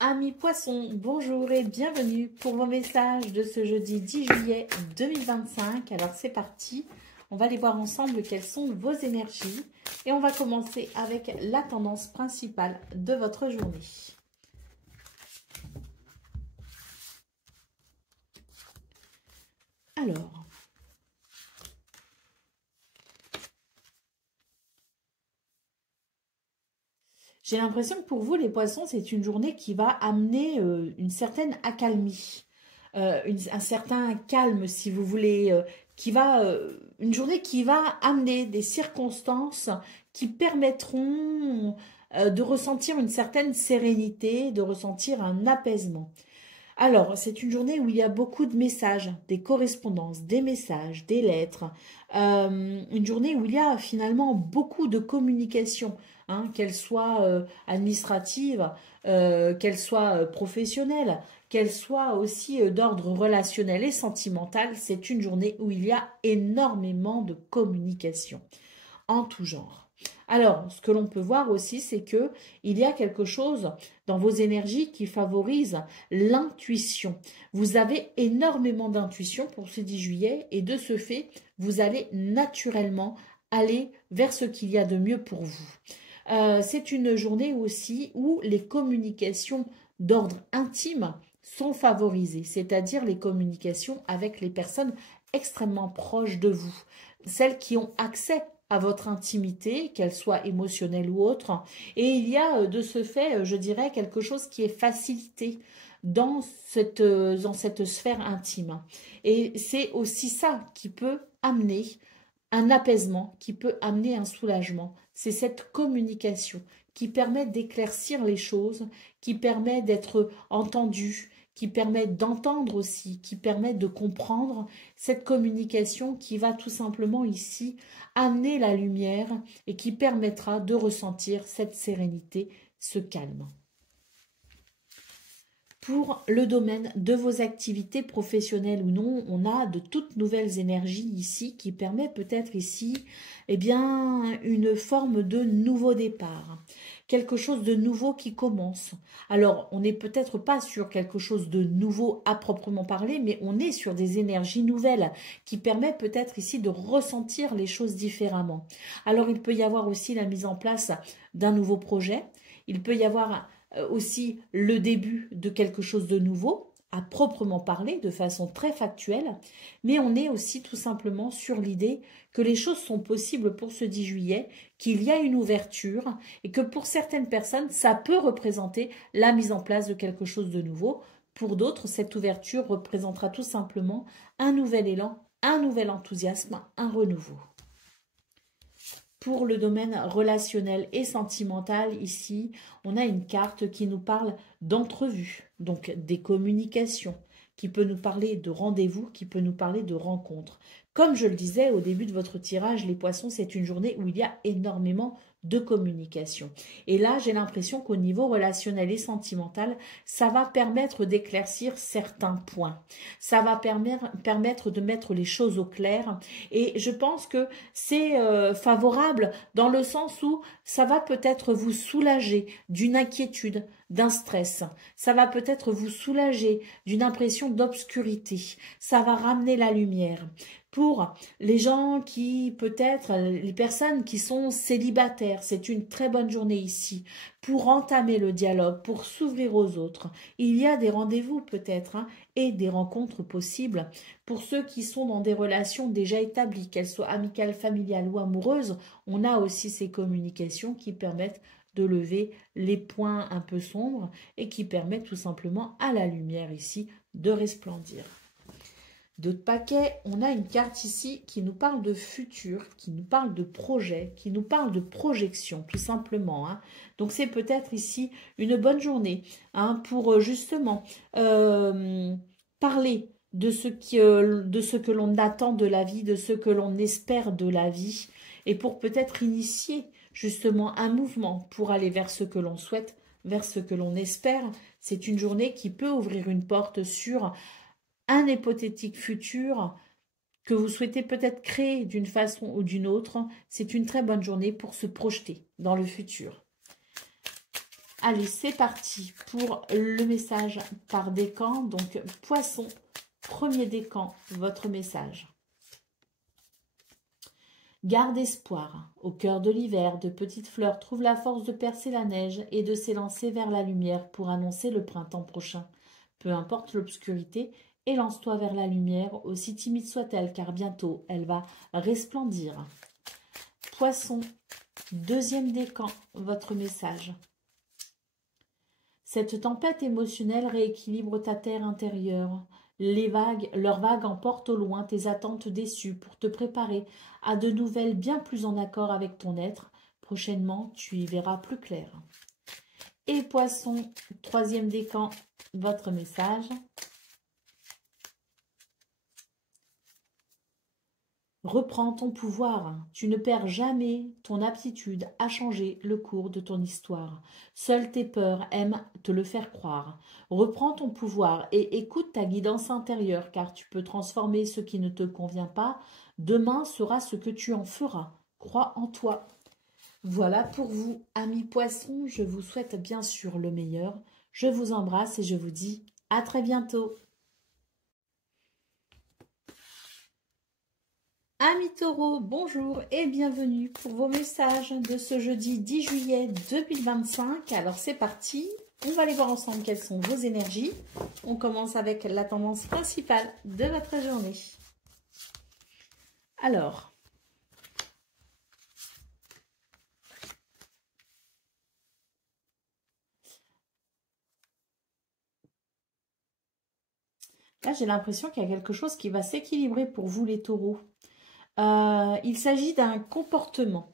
Amis Poissons, bonjour et bienvenue pour vos messages de ce jeudi 10 juillet 2025. Alors c'est parti, on va aller voir ensemble quelles sont vos énergies et on va commencer avec la tendance principale de votre journée. Alors, j'ai l'impression que pour vous, les poissons, c'est une journée qui va amener une certaine accalmie, un certain calme, si vous voulez, une journée qui va amener des circonstances qui permettront de ressentir une certaine sérénité, de ressentir un apaisement. Alors, c'est une journée où il y a beaucoup de messages, des correspondances, des messages, des lettres. Une journée où il y a finalement beaucoup de communication, hein, qu'elle soit administrative, qu'elle soit professionnelle, qu'elle soit aussi d'ordre relationnel et sentimental. C'est une journée où il y a énormément de communication en tout genre. Alors, ce que l'on peut voir aussi, c'est que il y a quelque chose dans vos énergies qui favorise l'intuition. Vous avez énormément d'intuition pour ce 10 juillet et de ce fait, vous allez naturellement aller vers ce qu'il y a de mieux pour vous. C'est une journée aussi où les communications d'ordre intime sont favorisées, c'est-à-dire les communications avec les personnes extrêmement proches de vous, celles qui ont accès à votre intimité, qu'elle soit émotionnelle ou autre. Et il y a de ce fait, je dirais, quelque chose qui est facilité dans cette sphère intime. Et c'est aussi ça qui peut amener un apaisement, qui peut amener un soulagement. C'est cette communication qui permet d'éclaircir les choses, qui permet d'être entendu, qui permet d'entendre aussi, qui permet de comprendre, cette communication qui va tout simplement ici amener la lumière et qui permettra de ressentir cette sérénité, ce calme. Pour le domaine de vos activités professionnelles ou non, on a de toutes nouvelles énergies ici qui permet peut-être ici une forme de nouveau départ. Quelque chose de nouveau qui commence. Alors, on n'est peut-être pas sur quelque chose de nouveau à proprement parler, mais on est sur des énergies nouvelles qui permettent peut-être ici de ressentir les choses différemment. Alors, il peut y avoir aussi la mise en place d'un nouveau projet. Il peut y avoir aussi le début de quelque chose de nouveau, à proprement parler, de façon très factuelle, mais on est aussi tout simplement sur l'idée que les choses sont possibles pour ce 10 juillet, qu'il y a une ouverture et que pour certaines personnes, ça peut représenter la mise en place de quelque chose de nouveau. Pour d'autres, cette ouverture représentera tout simplement un nouvel élan, un nouvel enthousiasme, un renouveau. Pour le domaine relationnel et sentimental, ici, on a une carte qui nous parle d'entrevue, donc des communications, qui peut nous parler de rendez-vous, qui peut nous parler de rencontres. Comme je le disais au début de votre tirage, les poissons, c'est une journée où il y a énormément de communication. Et là, j'ai l'impression qu'au niveau relationnel et sentimental, ça va permettre d'éclaircir certains points. Ça va permettre de mettre les choses au clair. Et je pense que c'est favorable dans le sens où ça va peut-être vous soulager d'une inquiétude, d'un stress. Ça va peut-être vous soulager d'une impression d'obscurité. Ça va ramener la lumière. Pour les gens qui, peut-être, les personnes qui sont célibataires, c'est une très bonne journée ici pour entamer le dialogue, pour s'ouvrir aux autres. Il y a des rendez-vous peut-être hein, et des rencontres possibles. Pour ceux qui sont dans des relations déjà établies, qu'elles soient amicales, familiales ou amoureuses, on a aussi ces communications qui permettent de lever les points un peu sombres et qui permettent tout simplement à la lumière ici de resplendir. D'autres paquets, on a une carte ici qui nous parle de futur, qui nous parle de projet, qui nous parle de projection, tout simplement. Hein. Donc, c'est peut-être ici une bonne journée hein, pour justement parler de ce que l'on attend de la vie, de ce que l'on espère de la vie, et pour peut-être initier justement un mouvement pour aller vers ce que l'on souhaite, vers ce que l'on espère. C'est une journée qui peut ouvrir une porte sur un hypothétique futur que vous souhaitez peut-être créer d'une façon ou d'une autre. C'est une très bonne journée pour se projeter dans le futur. Allez, c'est parti pour le message par décan. Donc, Poisson, premier décan, votre message. Garde espoir. Au cœur de l'hiver, de petites fleurs trouvent la force de percer la neige et de s'élancer vers la lumière pour annoncer le printemps prochain. Peu importe l'obscurité, élance-toi vers la lumière, aussi timide soit-elle, car bientôt elle va resplendir. Poisson, deuxième décan, votre message. Cette tempête émotionnelle rééquilibre ta terre intérieure. Leurs vagues emportent au loin tes attentes déçues pour te préparer à de nouvelles bien plus en accord avec ton être. Prochainement, tu y verras plus clair. Et Poisson, troisième décan, votre message. Reprends ton pouvoir, tu ne perds jamais ton aptitude à changer le cours de ton histoire. Seules tes peurs aiment te le faire croire. Reprends ton pouvoir et écoute ta guidance intérieure, car tu peux transformer ce qui ne te convient pas. Demain sera ce que tu en feras. Crois en toi. Voilà pour vous, amis poissons, je vous souhaite bien sûr le meilleur. Je vous embrasse et je vous dis à très bientôt. Amis taureaux, bonjour et bienvenue pour vos messages de ce jeudi 10 juillet 2025. Alors c'est parti, on va aller voir ensemble quelles sont vos énergies. On commence avec la tendance principale de votre journée. Alors, là j'ai l'impression qu'il y a quelque chose qui va s'équilibrer pour vous les taureaux. Il s'agit d'un comportement,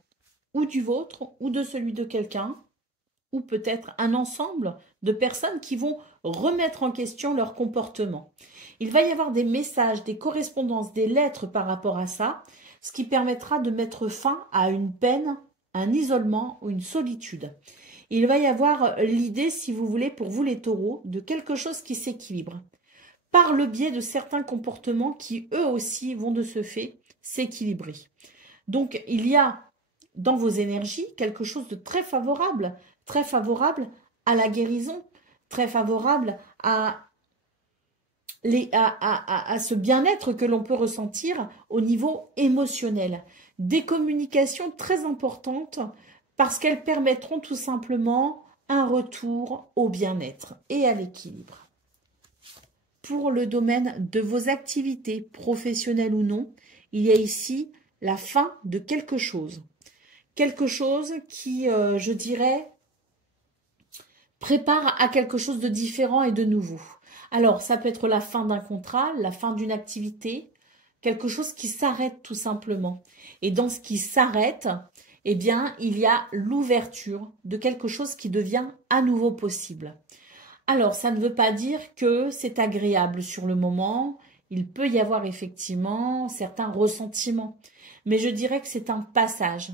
ou du vôtre, ou de celui de quelqu'un, ou peut-être un ensemble de personnes qui vont remettre en question leur comportement. Il va y avoir des messages, des correspondances, des lettres par rapport à ça, ce qui permettra de mettre fin à une peine, un isolement ou une solitude. Il va y avoir l'idée, si vous voulez, pour vous les taureaux, de quelque chose qui s'équilibre, par le biais de certains comportements qui, eux aussi, vont de ce fait s'équilibrer. Donc, il y a dans vos énergies quelque chose de très favorable à la guérison, très favorable à ce bien-être que l'on peut ressentir au niveau émotionnel. Des communications très importantes parce qu'elles permettront tout simplement un retour au bien-être et à l'équilibre. Pour le domaine de vos activités professionnelles ou non, il y a ici la fin de quelque chose. Quelque chose qui, je dirais, prépare à quelque chose de différent et de nouveau. Alors, ça peut être la fin d'un contrat, la fin d'une activité, quelque chose qui s'arrête tout simplement. Et dans ce qui s'arrête, eh bien, il y a l'ouverture de quelque chose qui devient à nouveau possible. Alors, ça ne veut pas dire que c'est agréable sur le moment. Il peut y avoir effectivement certains ressentiments. Mais je dirais que c'est un passage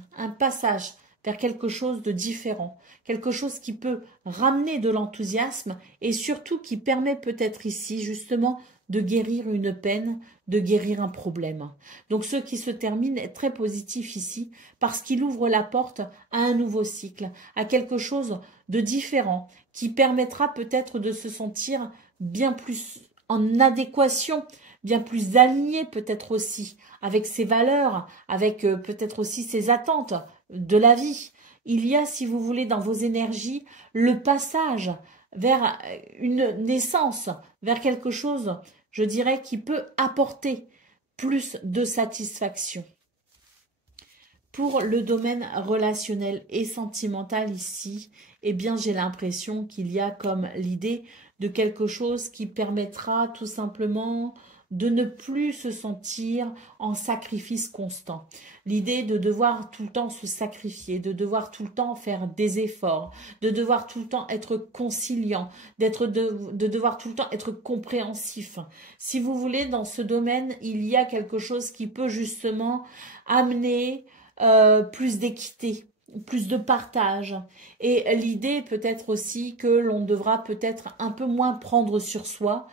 vers quelque chose de différent. Quelque chose qui peut ramener de l'enthousiasme et surtout qui permet peut-être ici justement de guérir une peine, de guérir un problème. Donc ce qui se termine est très positif ici parce qu'il ouvre la porte à un nouveau cycle, à quelque chose de différent qui permettra peut-être de se sentir bien plus en adéquation, bien plus aligné peut-être aussi avec ses valeurs, avec peut-être aussi ses attentes de la vie. Il y a, si vous voulez, dans vos énergies, le passage vers une naissance, vers quelque chose, je dirais, qui peut apporter plus de satisfaction. Pour le domaine relationnel et sentimental ici, eh bien j'ai l'impression qu'il y a comme l'idée de quelque chose qui permettra tout simplement de ne plus se sentir en sacrifice constant. L'idée de devoir tout le temps se sacrifier, de devoir tout le temps faire des efforts, de devoir tout le temps être conciliant, de devoir tout le temps être compréhensif. Si vous voulez, dans ce domaine, il y a quelque chose qui peut justement amener plus d'équité, plus de partage. Et l'idée peut-être aussi que l'on devra peut-être un peu moins prendre sur soi,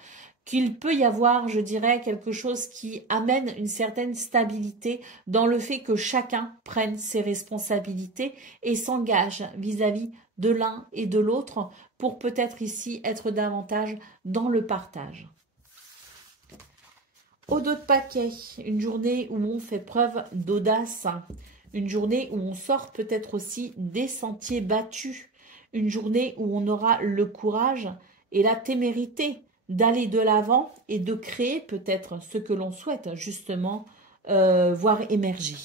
qu'il peut y avoir, je dirais, quelque chose qui amène une certaine stabilité dans le fait que chacun prenne ses responsabilités et s'engage vis-à-vis de l'un et de l'autre pour peut-être ici être davantage dans le partage. Au dos de paquet, une journée où on fait preuve d'audace, une journée où on sort peut-être aussi des sentiers battus, une journée où on aura le courage et la témérité d'aller de l'avant et de créer peut-être ce que l'on souhaite justement voir émerger.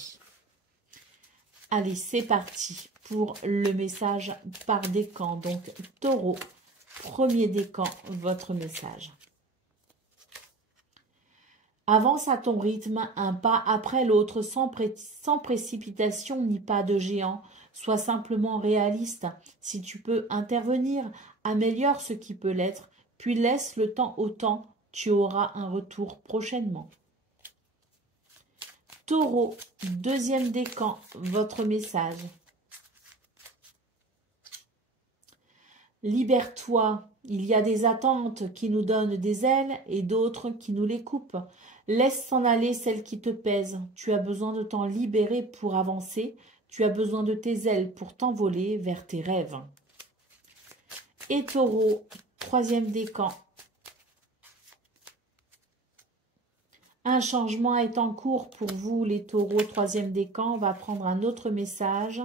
Allez, c'est parti pour le message par décan. Donc, Taureau, premier décan, votre message. Avance à ton rythme, un pas après l'autre, sans précipitation ni pas de géant. Sois simplement réaliste. Si tu peux intervenir, améliore ce qui peut l'être, puis laisse le temps au temps. Tu auras un retour prochainement. Taureau, deuxième décan, votre message. Libère-toi. Il y a des attentes qui nous donnent des ailes et d'autres qui nous les coupent. Laisse s'en aller celles qui te pèsent. Tu as besoin de t'en libérer pour avancer. Tu as besoin de tes ailes pour t'envoler vers tes rêves. Et Taureau, troisième décan. Un changement est en cours pour vous, les taureaux, troisième décan. On va prendre un autre message.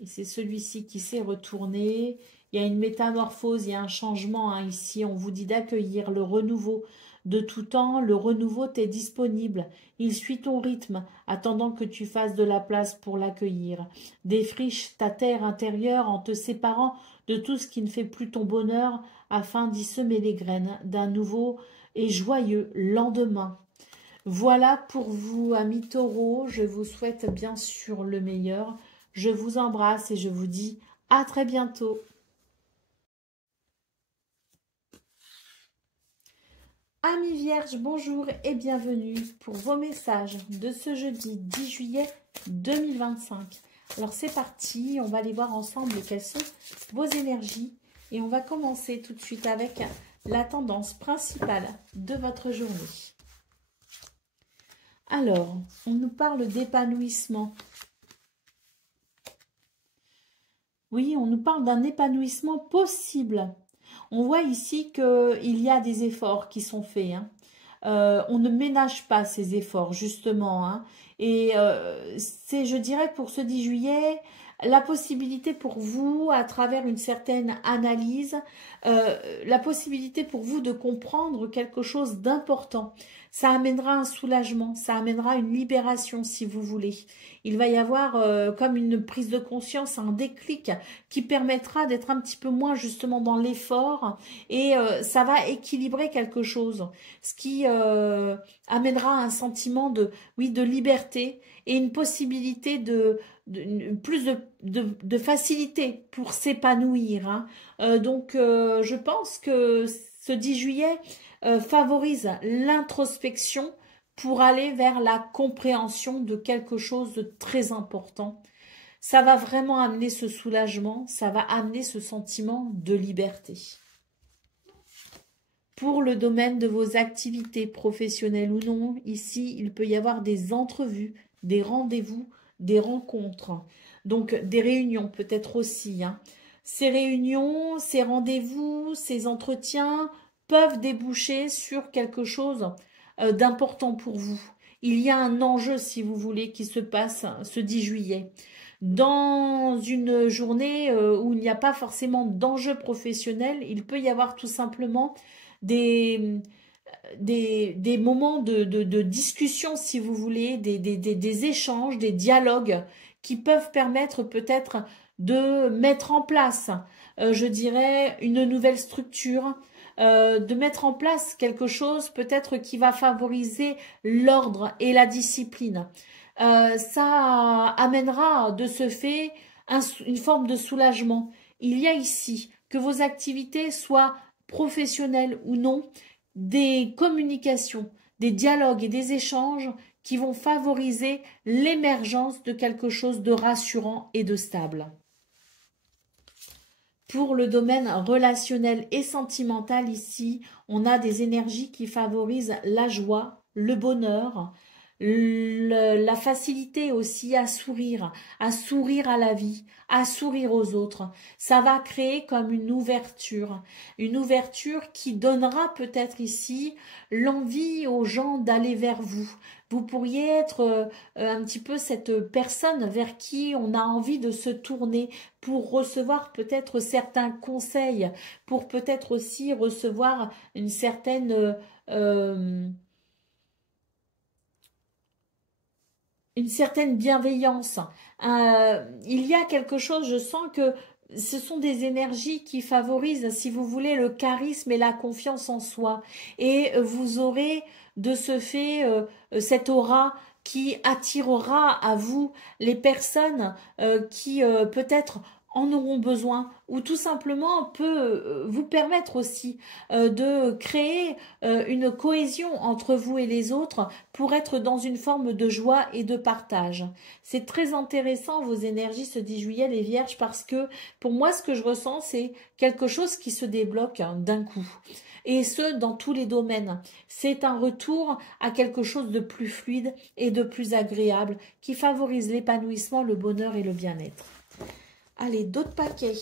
Et c'est celui-ci qui s'est retourné. Il y a une métamorphose, il y a un changement ici. On vous dit d'accueillir le renouveau. De tout temps, le renouveau t'est disponible. Il suit ton rythme, attendant que tu fasses de la place pour l'accueillir. Défriche ta terre intérieure en te séparant de tout ce qui ne fait plus ton bonheur, afin d'y semer les graines d'un nouveau et joyeux lendemain. Voilà pour vous, amis taureaux. Je vous souhaite bien sûr le meilleur. Je vous embrasse et je vous dis à très bientôt. Amis vierges, bonjour et bienvenue pour vos messages de ce jeudi 10 juillet 2025. Alors c'est parti, on va aller voir ensemble quelles sont vos énergies et on va commencer tout de suite avec la tendance principale de votre journée. Alors, on nous parle d'épanouissement. Oui, on nous parle d'un épanouissement possible. On voit ici qu'il y a des efforts qui sont faits. On ne ménage pas ces efforts, justement. Et c'est, je dirais, pour ce 10 juillet, la possibilité pour vous, à travers une certaine analyse, la possibilité pour vous de comprendre quelque chose d'important. Ça amènera un soulagement, ça amènera une libération si vous voulez. Il va y avoir comme une prise de conscience, un déclic qui permettra d'être un petit peu moins justement dans l'effort et ça va équilibrer quelque chose. Ce qui amènera un sentiment de liberté et une possibilité plus de facilité pour s'épanouir. Donc, je pense que ce 10 juillet favorise l'introspection pour aller vers la compréhension de quelque chose de très important. Ça va vraiment amener ce soulagement, ça va amener ce sentiment de liberté. Pour le domaine de vos activités professionnelles ou non, ici, il peut y avoir des entrevues, des rendez-vous, des rencontres, donc des réunions peut-être aussi. Ces réunions, ces rendez-vous, ces entretiens peuvent déboucher sur quelque chose d'important pour vous. Il y a un enjeu, si vous voulez, qui se passe ce 10 juillet. Dans une journée où il n'y a pas forcément d'enjeu professionnel, il peut y avoir tout simplement des, des moments de discussion, si vous voulez, des échanges, des dialogues qui peuvent permettre peut-être de mettre en place, je dirais, une nouvelle structure, de mettre en place quelque chose peut-être qui va favoriser l'ordre et la discipline. Ça amènera de ce fait une forme de soulagement. Il y a ici, que vos activités soient professionnelles ou non, des communications, des dialogues et des échanges qui vont favoriser l'émergence de quelque chose de rassurant et de stable. Pour le domaine relationnel et sentimental, ici, on a des énergies qui favorisent la joie, le bonheur, la facilité aussi à sourire à la vie, à sourire aux autres. Ça va créer comme une ouverture qui donnera peut-être ici l'envie aux gens d'aller vers vous. Vous pourriez être un petit peu cette personne vers qui on a envie de se tourner pour recevoir peut-être certains conseils, pour peut-être aussi recevoir une certaine bienveillance. Il y a quelque chose, je sens que ce sont des énergies qui favorisent, si vous voulez, le charisme et la confiance en soi. Et vous aurez de ce fait cette aura qui attirera à vous les personnes qui peut-être en auront besoin, ou tout simplement peut vous permettre aussi de créer une cohésion entre vous et les autres pour être dans une forme de joie et de partage. C'est très intéressant vos énergies ce 10 juillet les Vierges, parce que pour moi ce que je ressens c'est quelque chose qui se débloque d'un coup. Et ce, dans tous les domaines. C'est un retour à quelque chose de plus fluide et de plus agréable qui favorise l'épanouissement, le bonheur et le bien-être. Allez, d'autres paquets.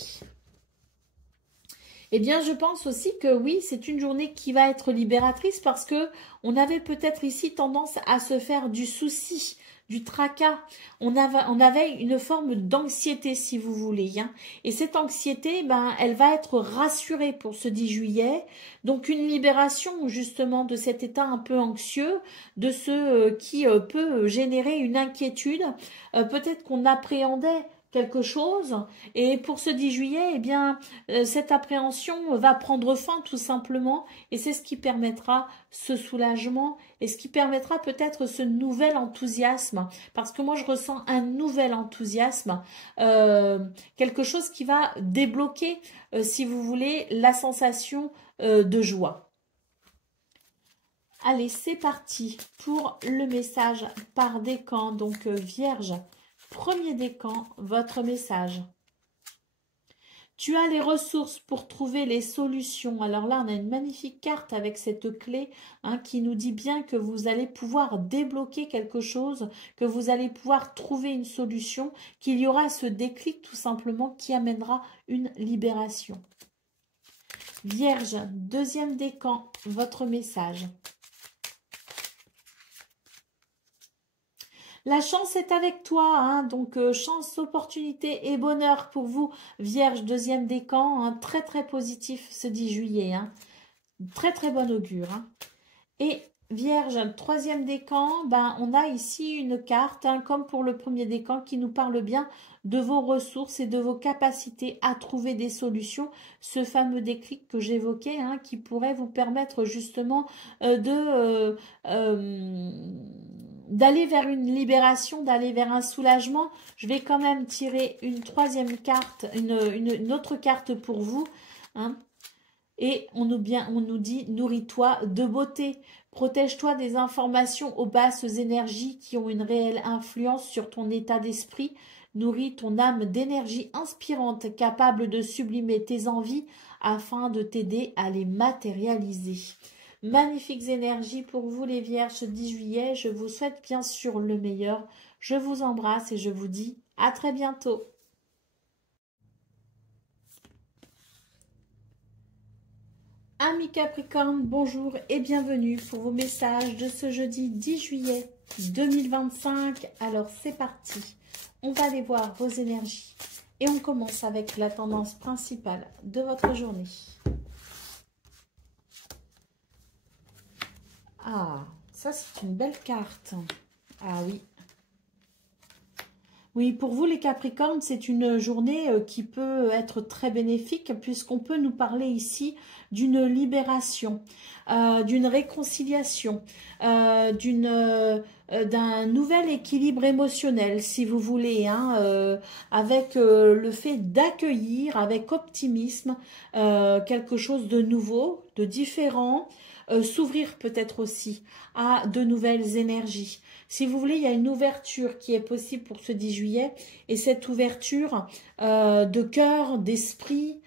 Eh bien, je pense aussi que oui, c'est une journée qui va être libératrice parce que on avait peut-être ici tendance à se faire du souci, du tracas. On avait une forme d'anxiété, si vous voulez. Hein. Et cette anxiété, ben, elle va être rassurée pour ce 10 juillet. Donc, une libération, justement, de cet état un peu anxieux, de ce qui peut générer une inquiétude. Peut-être qu'on appréhendait quelque chose et pour ce 10 juillet eh bien cette appréhension va prendre fin tout simplement et c'est ce qui permettra ce soulagement et ce qui permettra peut-être ce nouvel enthousiasme parce que moi je ressens un nouvel enthousiasme quelque chose qui va débloquer si vous voulez la sensation de joie. Allez, c'est parti pour le message par décan, donc Vierge. Premier décan, votre message. Tu as les ressources pour trouver les solutions. Alors là, on a une magnifique carte avec cette clé qui nous dit bien que vous allez pouvoir débloquer quelque chose, que vous allez pouvoir trouver une solution, qu'il y aura ce déclic tout simplement qui amènera une libération. Vierge, deuxième décan, votre message. La chance est avec toi, hein, donc chance, opportunité et bonheur pour vous, Vierge, deuxième décan, hein, très très positif ce 10 juillet, hein, très très bon augure. Hein. Et Vierge, troisième décan, ben, on a ici une carte, hein, comme pour le premier décan, qui nous parle bien de vos ressources et de vos capacités à trouver des solutions, ce fameux déclic que j'évoquais, hein, qui pourrait vous permettre justement d'aller vers une libération, d'aller vers un soulagement. Je vais quand même tirer une troisième carte, une autre carte pour vous. Hein. Et on nous dit, nourris-toi de beauté. Protège-toi des informations aux basses énergies qui ont une réelle influence sur ton état d'esprit. Nourris ton âme d'énergie inspirante capable de sublimer tes envies afin de t'aider à les matérialiser. Magnifiques énergies pour vous les Vierges ce 10 juillet. Je vous souhaite bien sûr le meilleur. Je vous embrasse et je vous dis à très bientôt. Amis Capricorne, bonjour et bienvenue pour vos messages de ce jeudi 10 juillet 2025. Alors c'est parti, on va aller voir vos énergies et on commence avec la tendance principale de votre journée. Ah, ça c'est une belle carte. Ah oui. Oui, pour vous les Capricornes, c'est une journée qui peut être très bénéfique puisqu'on peut nous parler ici d'une libération, d'une réconciliation, d'un nouvel équilibre émotionnel, si vous voulez, hein, avec le fait d'accueillir avec optimisme quelque chose de nouveau, de différent, s'ouvrir peut-être aussi à de nouvelles énergies. Si vous voulez, il y a une ouverture qui est possible pour ce 10 juillet et cette ouverture de cœur, d'esprit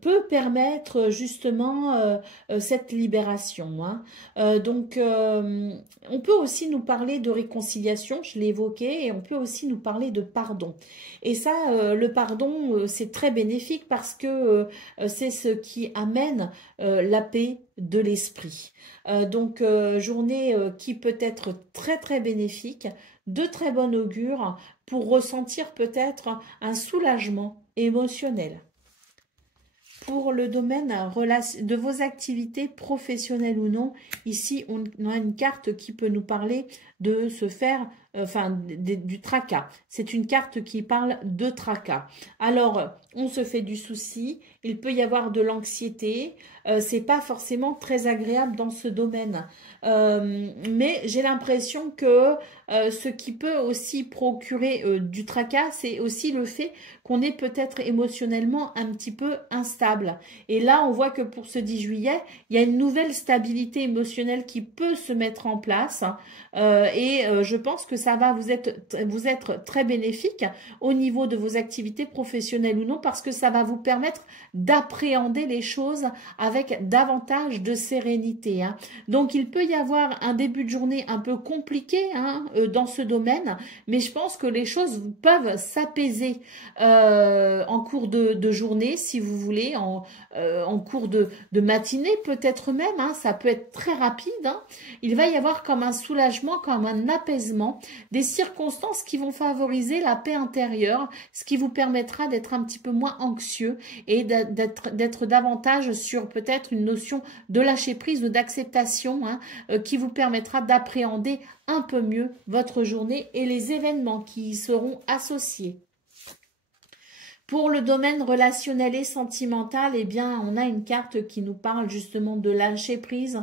peut permettre justement cette libération. Hein. On peut aussi nous parler de réconciliation, je l'ai évoqué, et on peut aussi nous parler de pardon. Et ça, le pardon, c'est très bénéfique parce que c'est ce qui amène la paix de l'esprit. Journée qui peut être très très bénéfique, de très bon augure pour ressentir peut-être un soulagement émotionnel. Pour le domaine de vos activités professionnelles ou non, ici on a une carte qui peut nous parler de se faire, du tracas. C'est une carte qui parle de tracas. Alors, on se fait du souci, il peut y avoir de l'anxiété, c'est pas forcément très agréable dans ce domaine. Mais j'ai l'impression que ce qui peut aussi procurer du tracas, c'est aussi le fait qu'on est peut-être émotionnellement un petit peu instable. Et là, on voit que pour ce 10 juillet, il y a une nouvelle stabilité émotionnelle qui peut se mettre en place. Je pense que ça va vous être très bénéfique au niveau de vos activités professionnelles ou non, parce que ça va vous permettre d'appréhender les choses avec davantage de sérénité. Hein. Donc, il peut y avoir un début de journée un peu compliqué dans ce domaine, mais je pense que les choses peuvent s'apaiser en cours de journée, si vous voulez, en cours de matinée peut-être même, hein, ça peut être très rapide. Hein. Il va y avoir comme un soulagement, comme un apaisement, des circonstances qui vont favoriser la paix intérieure, ce qui vous permettra d'être un petit peu moins anxieux et d'être davantage sur peut-être une notion de lâcher prise ou d'acceptation qui vous permettra d'appréhender un peu mieux votre journée et les événements qui y seront associés. Pour le domaine relationnel et sentimental, eh bien, on a une carte qui nous parle justement de lâcher prise,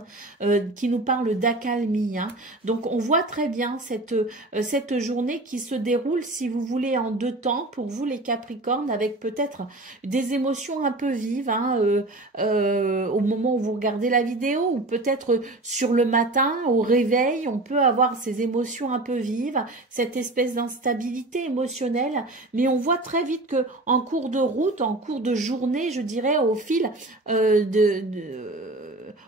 qui nous parle d'accalmie. Hein. Donc, on voit très bien cette journée qui se déroule, si vous voulez, en deux temps, pour vous les Capricornes, avec peut-être des émotions un peu vives au moment où vous regardez la vidéo, ou peut-être sur le matin, au réveil, on peut avoir ces émotions un peu vives, cette espèce d'instabilité émotionnelle, mais on voit très vite que en cours de route, en cours de journée, je dirais, au fil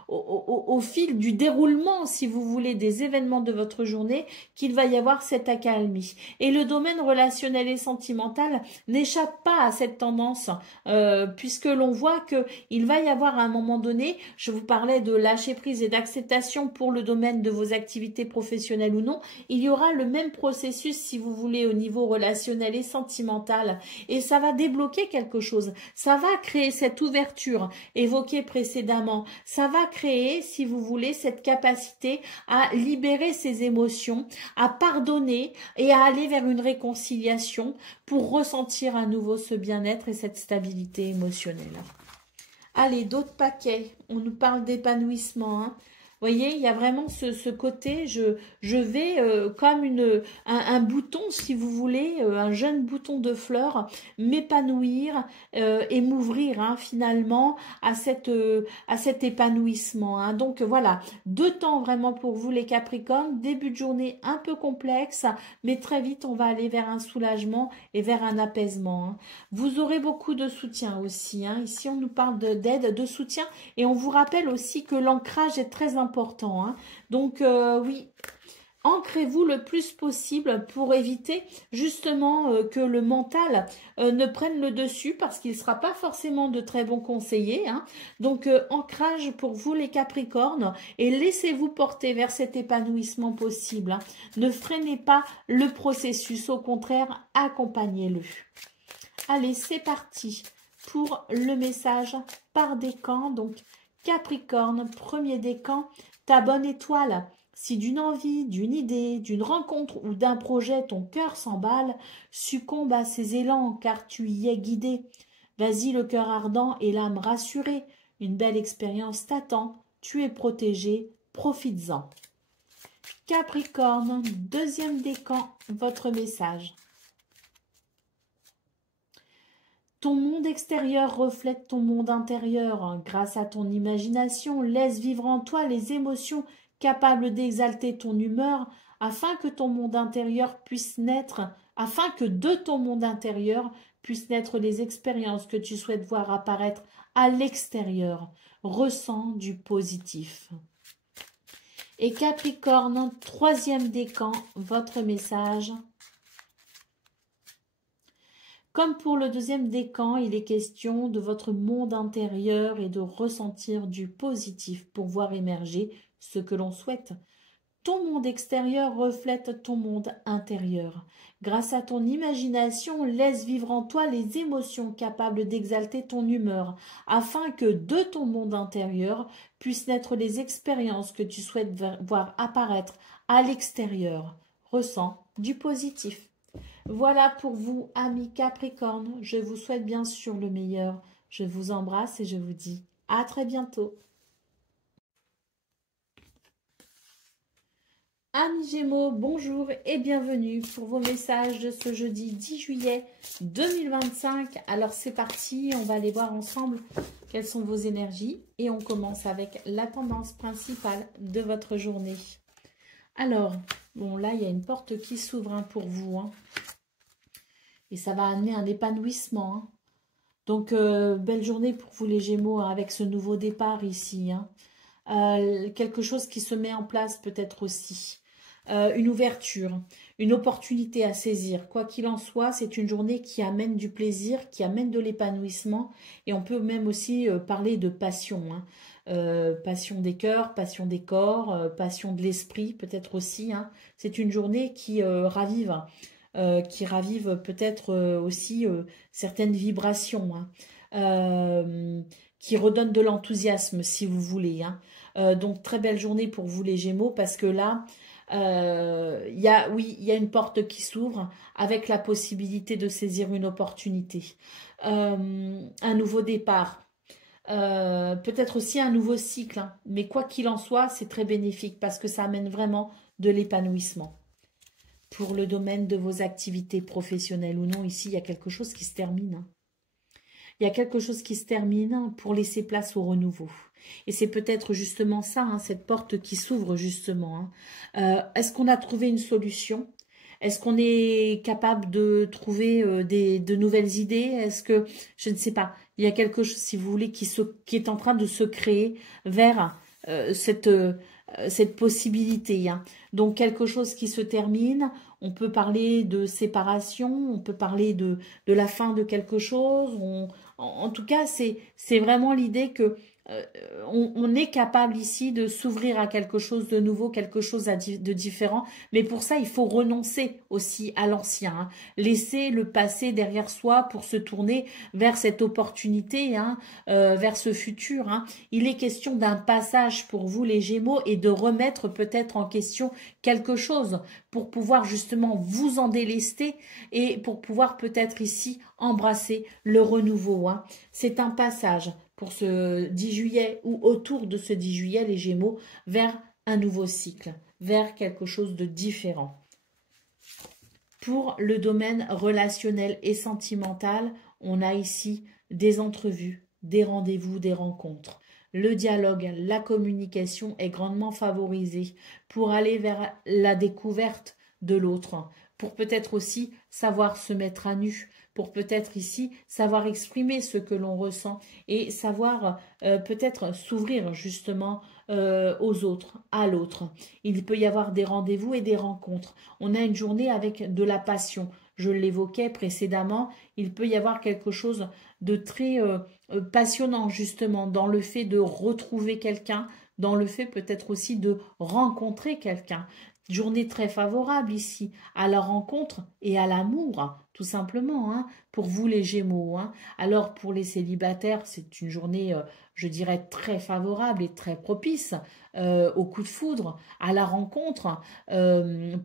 au fil du déroulement, si vous voulez, des événements de votre journée, qu'il va y avoir cette accalmie. Et le domaine relationnel et sentimental n'échappe pas à cette tendance, puisque l'on voit qu'il va y avoir à un moment donné, je vous parlais de lâcher prise et d'acceptation pour le domaine de vos activités professionnelles ou non, il y aura le même processus, si vous voulez, au niveau relationnel et sentimental, et ça va débloquer quelque chose, ça va créer cette ouverture évoquée précédemment, ça va créer, si vous voulez, cette capacité à libérer ses émotions, à pardonner et à aller vers une réconciliation pour ressentir à nouveau ce bien-être et cette stabilité émotionnelle. Allez, d'autres paquets, on nous parle d'épanouissement, hein. Vous voyez, il y a vraiment ce côté, je vais comme un bouton, si vous voulez, un jeune bouton de fleur, m'épanouir et m'ouvrir finalement à cet épanouissement. Hein. Donc voilà, deux temps vraiment pour vous les Capricornes, début de journée un peu complexe, mais très vite on va aller vers un soulagement et vers un apaisement. Hein. Vous aurez beaucoup de soutien aussi. Hein. Ici on nous parle d'aide, de soutien, et on vous rappelle aussi que l'ancrage est très important. Hein. Donc oui, Ancrez-vous le plus possible pour éviter justement que le mental ne prenne le dessus parce qu'il ne sera pas forcément de très bons conseillers. Hein. Donc, ancrage pour vous les Capricornes et laissez-vous porter vers cet épanouissement possible. Hein. Ne freinez pas le processus, au contraire, accompagnez-le. Allez, c'est parti pour le message par décan. Donc, Capricorne, premier décan, ta bonne étoile. Si d'une envie, d'une idée, d'une rencontre ou d'un projet, ton cœur s'emballe, succombe à ses élans car tu y es guidé. Vas-y le cœur ardent et l'âme rassurée. Une belle expérience t'attend. Tu es protégé, profites-en. Capricorne, deuxième décan, votre message. Ton monde extérieur reflète ton monde intérieur. Grâce à ton imagination, laisse vivre en toi les émotions capables d'exalter ton humeur, afin que ton monde intérieur puisse naître, afin que de ton monde intérieur puissent naître les expériences que tu souhaites voir apparaître à l'extérieur. Ressens du positif. Et Capricorne, troisième décan, votre message. Comme pour le deuxième décan, il est question de votre monde intérieur et de ressentir du positif pour voir émerger ce que l'on souhaite. Ton monde extérieur reflète ton monde intérieur. Grâce à ton imagination, laisse vivre en toi les émotions capables d'exalter ton humeur, afin que de ton monde intérieur puissent naître les expériences que tu souhaites voir apparaître à l'extérieur. Ressens du positif. Voilà pour vous, amis Capricorne. Je vous souhaite bien sûr le meilleur. Je vous embrasse et je vous dis à très bientôt. Amis Gémeaux, bonjour et bienvenue pour vos messages de ce jeudi 10 juillet 2025. Alors c'est parti, on va aller voir ensemble quelles sont vos énergies et on commence avec la tendance principale de votre journée. Alors, bon là il y a une porte qui s'ouvre hein, pour vous. Hein. Et ça va amener un épanouissement. Hein. Donc, belle journée pour vous les Gémeaux hein, avec ce nouveau départ ici. Hein. Quelque chose qui se met en place peut-être aussi. Une ouverture, une opportunité à saisir. Quoi qu'il en soit, c'est une journée qui amène du plaisir, qui amène de l'épanouissement. Et on peut même aussi parler de passion. Hein. Passion des cœurs, passion des corps, passion de l'esprit peut-être aussi. Hein. C'est une journée qui ravive. Qui ravive peut-être aussi certaines vibrations, hein, qui redonne de l'enthousiasme si vous voulez. Hein. Donc très belle journée pour vous les Gémeaux parce que là, il y a une porte qui s'ouvre avec la possibilité de saisir une opportunité, un nouveau départ. Peut-être aussi un nouveau cycle, hein. Mais quoi qu'il en soit, c'est très bénéfique parce que ça amène vraiment de l'épanouissement. Pour le domaine de vos activités professionnelles ou non, ici, il y a quelque chose qui se termine. Hein. Il y a quelque chose qui se termine pour laisser place au renouveau. Et c'est peut-être justement ça, hein, cette porte qui s'ouvre justement. Hein. Est-ce qu'on a trouvé une solution? Est-ce qu'on est capable de trouver de nouvelles idées? Est-ce que, je ne sais pas, il y a quelque chose, si vous voulez, qui est en train de se créer vers cette possibilité. Hein. Donc, quelque chose qui se termine, on peut parler de séparation, on peut parler de la fin de quelque chose. En tout cas, c'est vraiment l'idée que on est capable ici de s'ouvrir à quelque chose de nouveau, quelque chose de différent. Mais pour ça, il faut renoncer aussi à l'ancien. Hein. Laisser le passé derrière soi pour se tourner vers cette opportunité, hein, vers ce futur. Hein. Il est question d'un passage pour vous les Gémeaux et de remettre peut-être en question quelque chose pour pouvoir justement vous en délester et pour pouvoir peut-être ici embrasser le renouveau. Hein. C'est un passage pour ce 10 juillet ou autour de ce 10 juillet, les Gémeaux, vers un nouveau cycle, vers quelque chose de différent. Pour le domaine relationnel et sentimental, on a ici des entrevues, des rendez-vous, des rencontres. Le dialogue, la communication est grandement favorisée pour aller vers la découverte de l'autre, pour peut-être aussi savoir se mettre à nu, pour peut-être ici savoir exprimer ce que l'on ressent et savoir peut-être s'ouvrir justement aux autres, à l'autre. Il peut y avoir des rendez-vous et des rencontres. On a une journée avec de la passion. Je l'évoquais précédemment, il peut y avoir quelque chose de très passionnant justement dans le fait de retrouver quelqu'un, dans le fait peut-être aussi de rencontrer quelqu'un. Journée très favorable ici, à la rencontre et à l'amour, tout simplement, hein, pour vous les Gémeaux. Hein. Alors pour les célibataires, c'est une journée, je dirais, très favorable et très propice au coup de foudre, à la rencontre,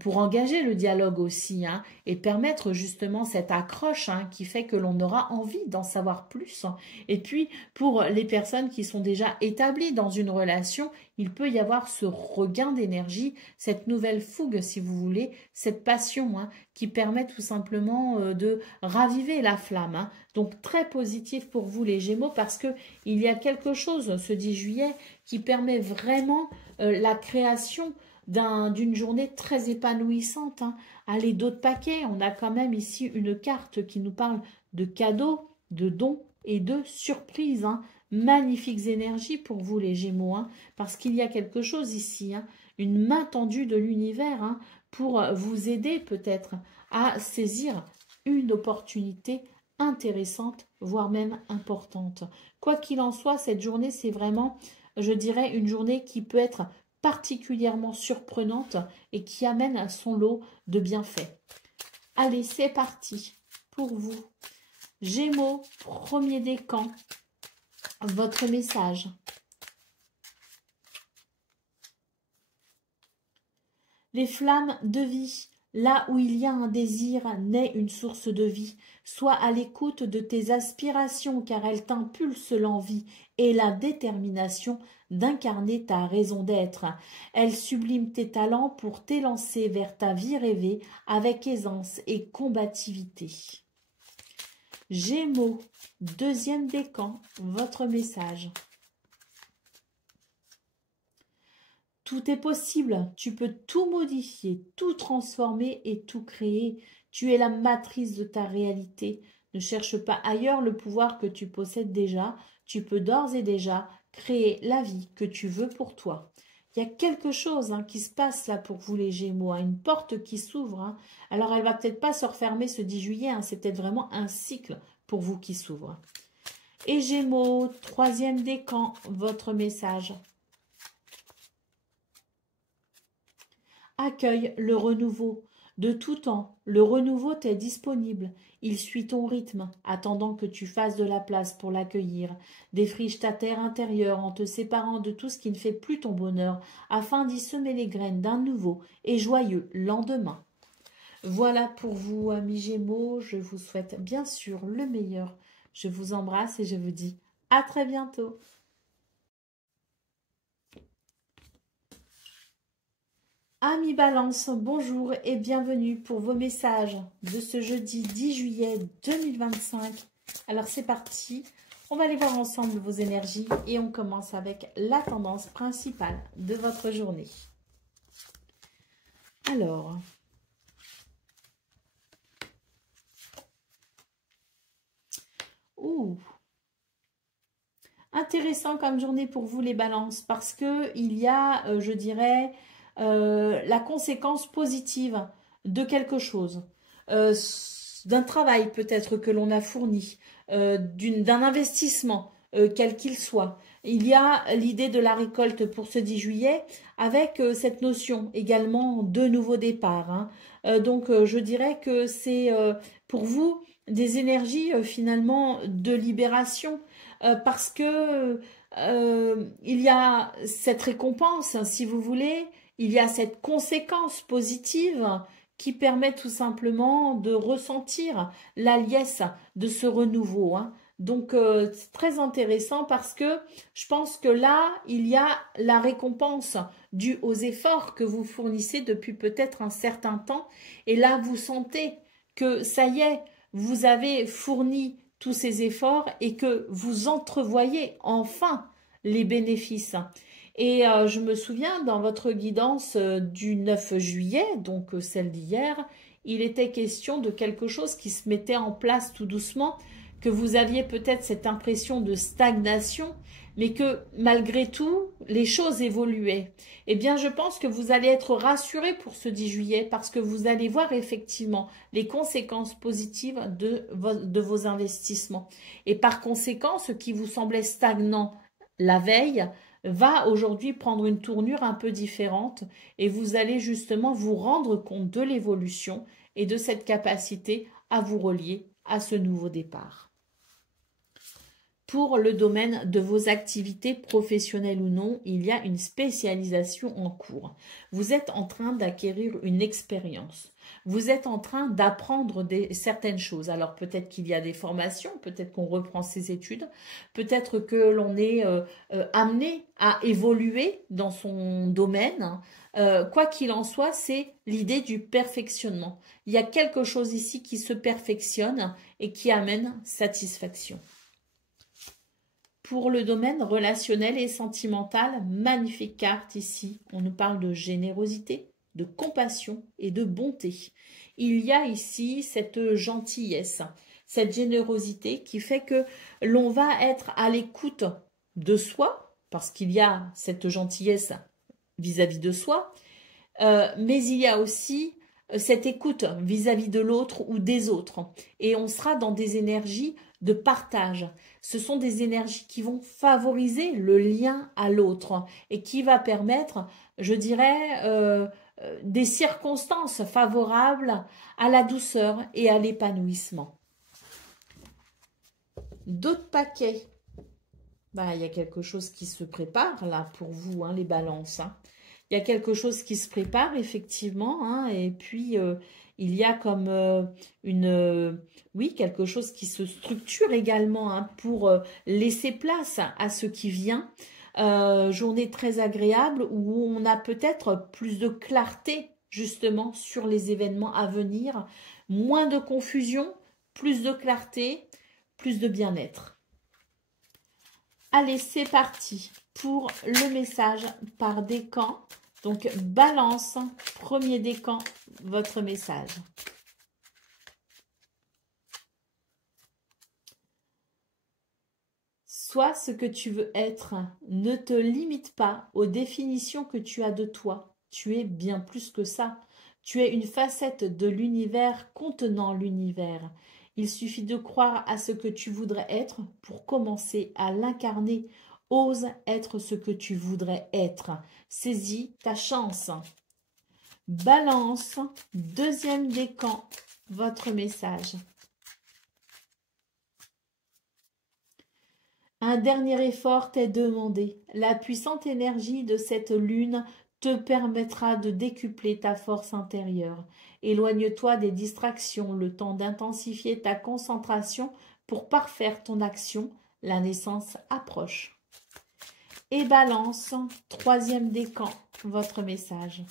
pour engager le dialogue aussi, hein, et permettre justement cette accroche hein, qui fait que l'on aura envie d'en savoir plus. Et puis pour les personnes qui sont déjà établies dans une relation, il peut y avoir ce regain d'énergie, cette nouvelle fougue, si vous voulez, cette passion hein, qui permet tout simplement de raviver la flamme. Hein. Donc très positif pour vous les Gémeaux parce que il y a quelque chose ce 10 juillet qui permet vraiment la création d'une journée très épanouissante. Hein. Allez, d'autres paquets, on a quand même ici une carte qui nous parle de cadeaux, de dons et de surprises. Hein. Magnifiques énergies pour vous les Gémeaux, hein, parce qu'il y a quelque chose ici, hein, une main tendue de l'univers hein, pour vous aider peut-être à saisir une opportunité intéressante, voire même importante. Quoi qu'il en soit, cette journée, c'est vraiment, je dirais, une journée qui peut être particulièrement surprenante et qui amène son lot de bienfaits. Allez, c'est parti pour vous. Gémeaux, premier décan. Votre message. Les flammes de vie, là où il y a un désir, naît une source de vie. Sois à l'écoute de tes aspirations, car elles t'impulsent l'envie et la détermination d'incarner ta raison d'être. Elles subliment tes talents pour t'élancer vers ta vie rêvée avec aisance et combativité. Gémeaux, deuxième décan, votre message. Tout est possible, tu peux tout modifier, tout transformer et tout créer. Tu es la matrice de ta réalité. Ne cherche pas ailleurs le pouvoir que tu possèdes déjà. Tu peux d'ores et déjà créer la vie que tu veux pour toi. Il y a quelque chose hein, qui se passe là pour vous les Gémeaux, hein, une porte qui s'ouvre. Hein. Alors elle va peut-être pas se refermer ce 10 juillet, hein, c'est peut-être vraiment un cycle pour vous qui s'ouvre. Et Gémeaux, troisième décan, votre message. Accueille le renouveau. De tout temps, le renouveau t'est disponible. Il suit ton rythme, attendant que tu fasses de la place pour l'accueillir. Défriche ta terre intérieure en te séparant de tout ce qui ne fait plus ton bonheur, afin d'y semer les graines d'un nouveau et joyeux lendemain. Voilà pour vous, amis Gémeaux. Je vous souhaite bien sûr le meilleur. Je vous embrasse et je vous dis à très bientôt. Amis Balance, bonjour et bienvenue pour vos messages de ce jeudi 10 juillet 2025. Alors c'est parti, on va aller voir ensemble vos énergies et on commence avec la tendance principale de votre journée. Alors, intéressant comme journée pour vous les balances parce que il y a, je dirais, la conséquence positive de quelque chose, d'un travail peut-être que l'on a fourni, d'un investissement, quel qu'il soit. Il y a l'idée de la récolte pour ce 10 juillet avec cette notion également de nouveau départ. Hein. Donc je dirais que c'est pour vous des énergies finalement de libération parce que il y a cette récompense, hein, si vous voulez, il y a cette conséquence positive qui permet tout simplement de ressentir la liesse de ce renouveau. Hein. Donc, c'est très intéressant parce que je pense que là, il y a la récompense due aux efforts que vous fournissez depuis peut-être un certain temps. Et là, vous sentez que ça y est, vous avez fourni tous ces efforts et que vous entrevoyez enfin les bénéfices. Et je me souviens, dans votre guidance du 9 juillet, donc celle d'hier, il était question de quelque chose qui se mettait en place tout doucement, que vous aviez peut-être cette impression de stagnation, mais que malgré tout, les choses évoluaient. Eh bien, je pense que vous allez être rassuré pour ce 10 juillet parce que vous allez voir effectivement les conséquences positives de vos investissements. Et par conséquent, ce qui vous semblait stagnant la veille va aujourd'hui prendre une tournure un peu différente et vous allez justement vous rendre compte de l'évolution et de cette capacité à vous relier à ce nouveau départ. Pour le domaine de vos activités professionnelles ou non, il y a une spécialisation en cours. Vous êtes en train d'acquérir une expérience. Vous êtes en train d'apprendre certaines choses. Alors peut-être qu'il y a des formations, peut-être qu'on reprend ses études, peut-être que l'on est amené à évoluer dans son domaine. Quoi qu'il en soit, c'est l'idée du perfectionnement. Il y a quelque chose ici qui se perfectionne et qui amène satisfaction. Pour le domaine relationnel et sentimental, magnifique carte ici. On nous parle de générosité, de compassion et de bonté. Il y a ici cette gentillesse, cette générosité qui fait que l'on va être à l'écoute de soi, parce qu'il y a cette gentillesse vis-à-vis de soi, mais il y a aussi cette écoute vis-à-vis de l'autre ou des autres. Et on sera dans des énergies de partage. Ce sont des énergies qui vont favoriser le lien à l'autre et qui va permettre, je dirais, des circonstances favorables à la douceur et à l'épanouissement. D'autres paquets. Il y a quelque chose qui se prépare là pour vous, hein, les balances. Hein. Il y a quelque chose qui se prépare effectivement, hein, et puis il y a comme oui, quelque chose qui se structure également, hein, pour laisser place à ce qui vient. Journée très agréable où on a peut-être plus de clarté justement sur les événements à venir, moins de confusion, plus de clarté, plus de bien-être. Allez, c'est parti pour le message par décan. Donc, balance, premier décan, votre message. Sois ce que tu veux être. Ne te limite pas aux définitions que tu as de toi. Tu es bien plus que ça. Tu es une facette de l'univers contenant l'univers. Il suffit de croire à ce que tu voudrais être pour commencer à l'incarner. Ose être ce que tu voudrais être. Saisis ta chance. Balance, deuxième décan, votre message. Un dernier effort t'est demandé. La puissante énergie de cette lune te permettra de décupler ta force intérieure. Éloigne-toi des distractions, le temps d'intensifier ta concentration pour parfaire ton action. La naissance approche. Et balance, troisième décan, votre message.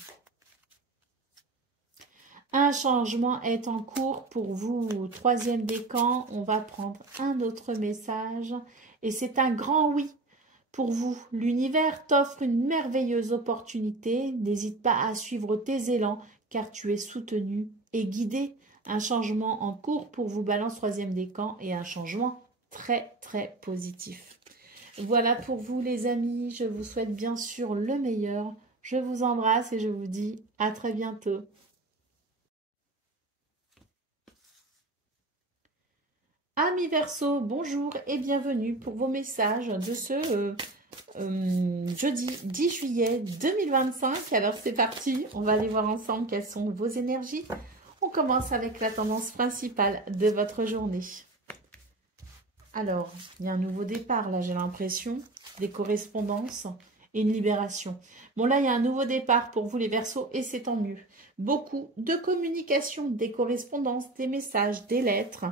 Un changement est en cours pour vous. Troisième décan, on va prendre un autre message. Et c'est un grand oui pour vous. L'univers t'offre une merveilleuse opportunité. N'hésite pas à suivre tes élans car tu es soutenu et guidé. Un changement en cours pour vous, balance, troisième décan, et un changement très très positif. Voilà pour vous les amis, je vous souhaite bien sûr le meilleur. Je vous embrasse et je vous dis à très bientôt. Amis Verseau, bonjour et bienvenue pour vos messages de ce jeudi 10 juillet 2025. Alors c'est parti, on va aller voir ensemble quelles sont vos énergies. On commence avec la tendance principale de votre journée. Alors, il y a un nouveau départ, là j'ai l'impression, des correspondances et une libération. Bon là, il y a un nouveau départ pour vous les Verseaux et c'est tant mieux. Beaucoup de communication, des correspondances, des messages, des lettres.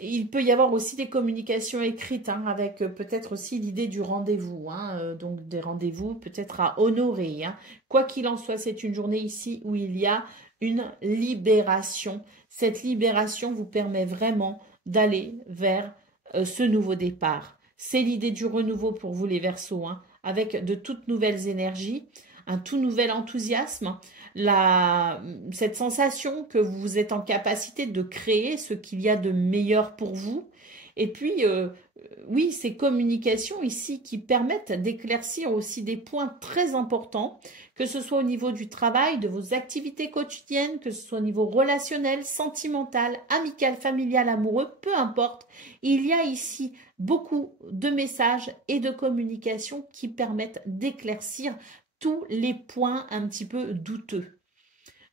Il peut y avoir aussi des communications écrites, hein, avec peut-être aussi l'idée du rendez-vous, hein, donc des rendez-vous peut-être à honorer. Hein. Quoi qu'il en soit, c'est une journée ici où il y a une libération. Cette libération vous permet vraiment d'aller vers ce nouveau départ. C'est l'idée du renouveau pour vous les Verseaux, hein, avec de toutes nouvelles énergies. un tout nouvel enthousiasme, cette sensation que vous êtes en capacité de créer ce qu'il y a de meilleur pour vous. Et puis, oui, ces communications ici qui permettent d'éclaircir aussi des points très importants, que ce soit au niveau du travail, de vos activités quotidiennes, que ce soit au niveau relationnel, sentimental, amical, familial, amoureux, peu importe. Il y a ici beaucoup de messages et de communications qui permettent d'éclaircir tous les points un petit peu douteux.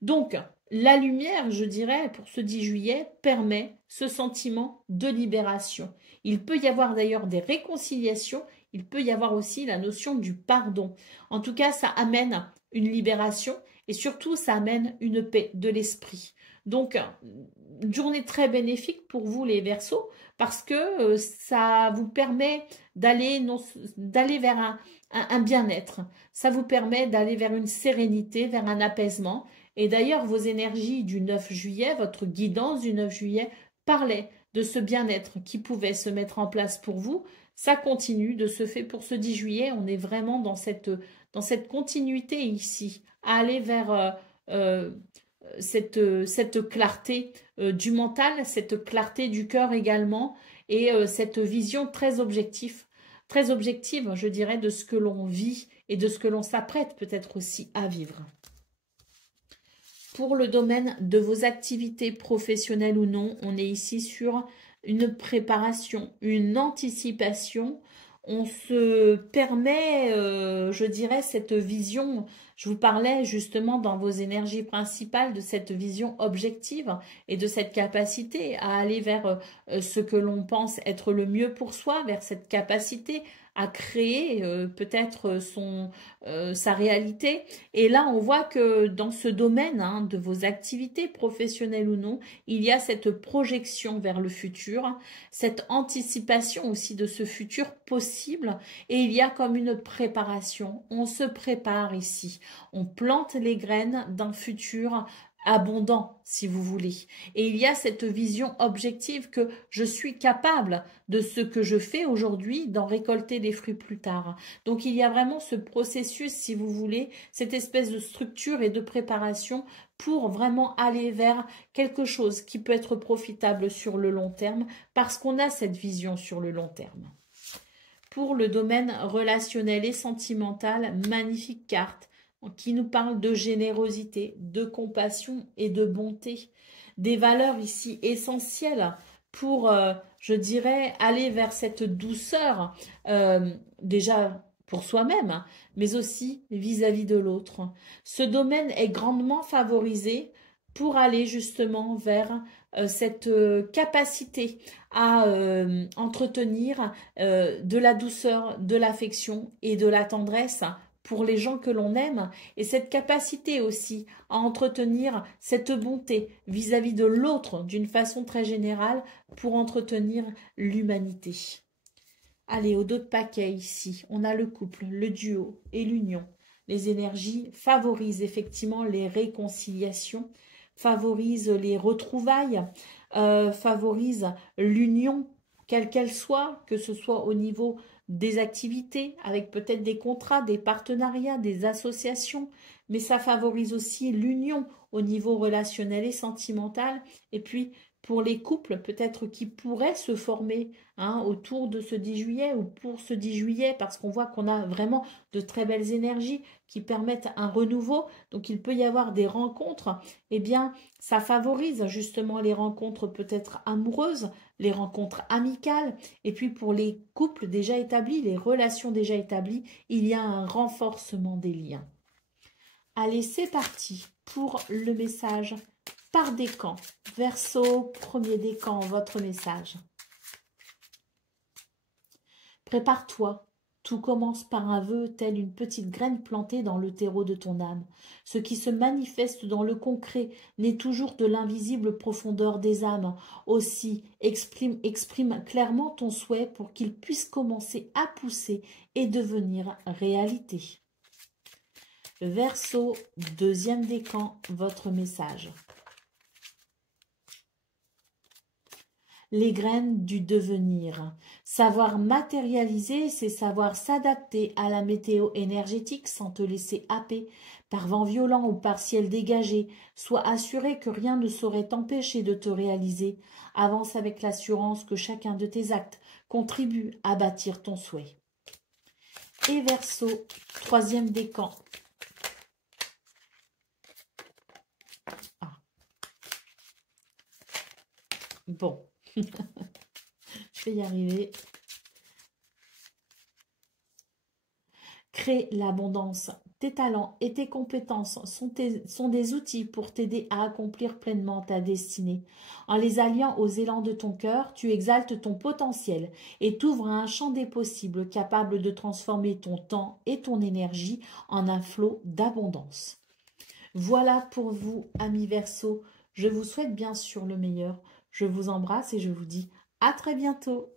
Donc, la lumière, je dirais, pour ce 10 juillet, permet ce sentiment de libération. Il peut y avoir d'ailleurs des réconciliations, il peut y avoir aussi la notion du pardon. En tout cas, ça amène une libération et surtout, ça amène une paix de l'esprit. Donc, une journée très bénéfique pour vous les Verseaux parce que ça vous permet d'aller vers un bien-être. Ça vous permet d'aller vers une sérénité, vers un apaisement. Et d'ailleurs, vos énergies du 9 juillet, votre guidance du 9 juillet, parlait de ce bien-être qui pouvait se mettre en place pour vous. Ça continue de se faire pour ce 10 juillet. On est vraiment dans cette continuité ici, à aller vers cette clarté du mental, cette clarté du cœur également, et cette vision très objective, je dirais, de ce que l'on vit et de ce que l'on s'apprête peut-être aussi à vivre. Pour le domaine de vos activités professionnelles ou non, on est ici sur une préparation, une anticipation. On se permet, je dirais, cette vision. Je vous parlais justement dans vos énergies principales de cette vision objective et de cette capacité à aller vers ce que l'on pense être le mieux pour soi, vers cette capacité à créer peut-être sa réalité. Et là, on voit que dans ce domaine de vos activités professionnelles ou non, il y a cette projection vers le futur, cette anticipation aussi de ce futur possible, et il y a comme une préparation. On se prépare ici, on plante les graines d'un futur abondant, si vous voulez. Et il y a cette vision objective que je suis capable de ce que je fais aujourd'hui, d'en récolter des fruits plus tard. Donc il y a vraiment ce processus, si vous voulez, cette espèce de structure et de préparation pour vraiment aller vers quelque chose qui peut être profitable sur le long terme, parce qu'on a cette vision sur le long terme. Pour le domaine relationnel et sentimental, magnifique carte qui nous parle de générosité, de compassion et de bonté. Des valeurs ici essentielles pour, je dirais, aller vers cette douceur, déjà pour soi-même, mais aussi vis-à-vis de l'autre. Ce domaine est grandement favorisé pour aller justement vers cette capacité à entretenir de la douceur, de l'affection et de la tendresse pour les gens que l'on aime, et cette capacité aussi à entretenir cette bonté vis-à-vis de l'autre d'une façon très générale pour entretenir l'humanité. Allez, au dos de paquet ici, on a le couple, le duo et l'union. Les énergies favorisent effectivement les réconciliations, favorisent les retrouvailles, favorisent l'union, quelle qu'elle soit, que ce soit au niveau des activités, avec peut-être des contrats, des partenariats, des associations, mais ça favorise aussi l'union au niveau relationnel et sentimental. Et puis, pour les couples, peut-être qui pourraient se former autour de ce 10 juillet ou pour ce 10 juillet, parce qu'on voit qu'on a vraiment de très belles énergies qui permettent un renouveau. Donc, il peut y avoir des rencontres. Eh bien, ça favorise justement les rencontres peut-être amoureuses, les rencontres amicales. Et puis, pour les couples déjà établis, les relations déjà établies, il y a un renforcement des liens. Allez, c'est parti pour le message par décan. Verseau, premier décan, votre message. Prépare-toi. Tout commence par un vœu, telle une petite graine plantée dans le terreau de ton âme. Ce qui se manifeste dans le concret naît toujours de l'invisible profondeur des âmes. Aussi, exprime clairement ton souhait pour qu'il puisse commencer à pousser et devenir réalité. Verseau, deuxième décan, votre message. les graines du devenir. Savoir matérialiser, c'est savoir s'adapter à la météo énergétique sans te laisser happer par vent violent ou par ciel dégagé. Sois assuré que rien ne saurait t'empêcher de te réaliser. Avance avec l'assurance que chacun de tes actes contribue à bâtir ton souhait. Et Verseau, troisième décan. Ah. Bon, je vais y arriver. Crée l'abondance. Tes talents et tes compétences sont des outils pour t'aider à accomplir pleinement ta destinée. En les alliant aux élans de ton cœur, tu exaltes ton potentiel et t'ouvres à un champ des possibles capable de transformer ton temps et ton énergie en un flot d'abondance. Voilà pour vous, amis Verseau. Je vous souhaite bien sûr le meilleur. Je vous embrasse et je vous dis à très bientôt.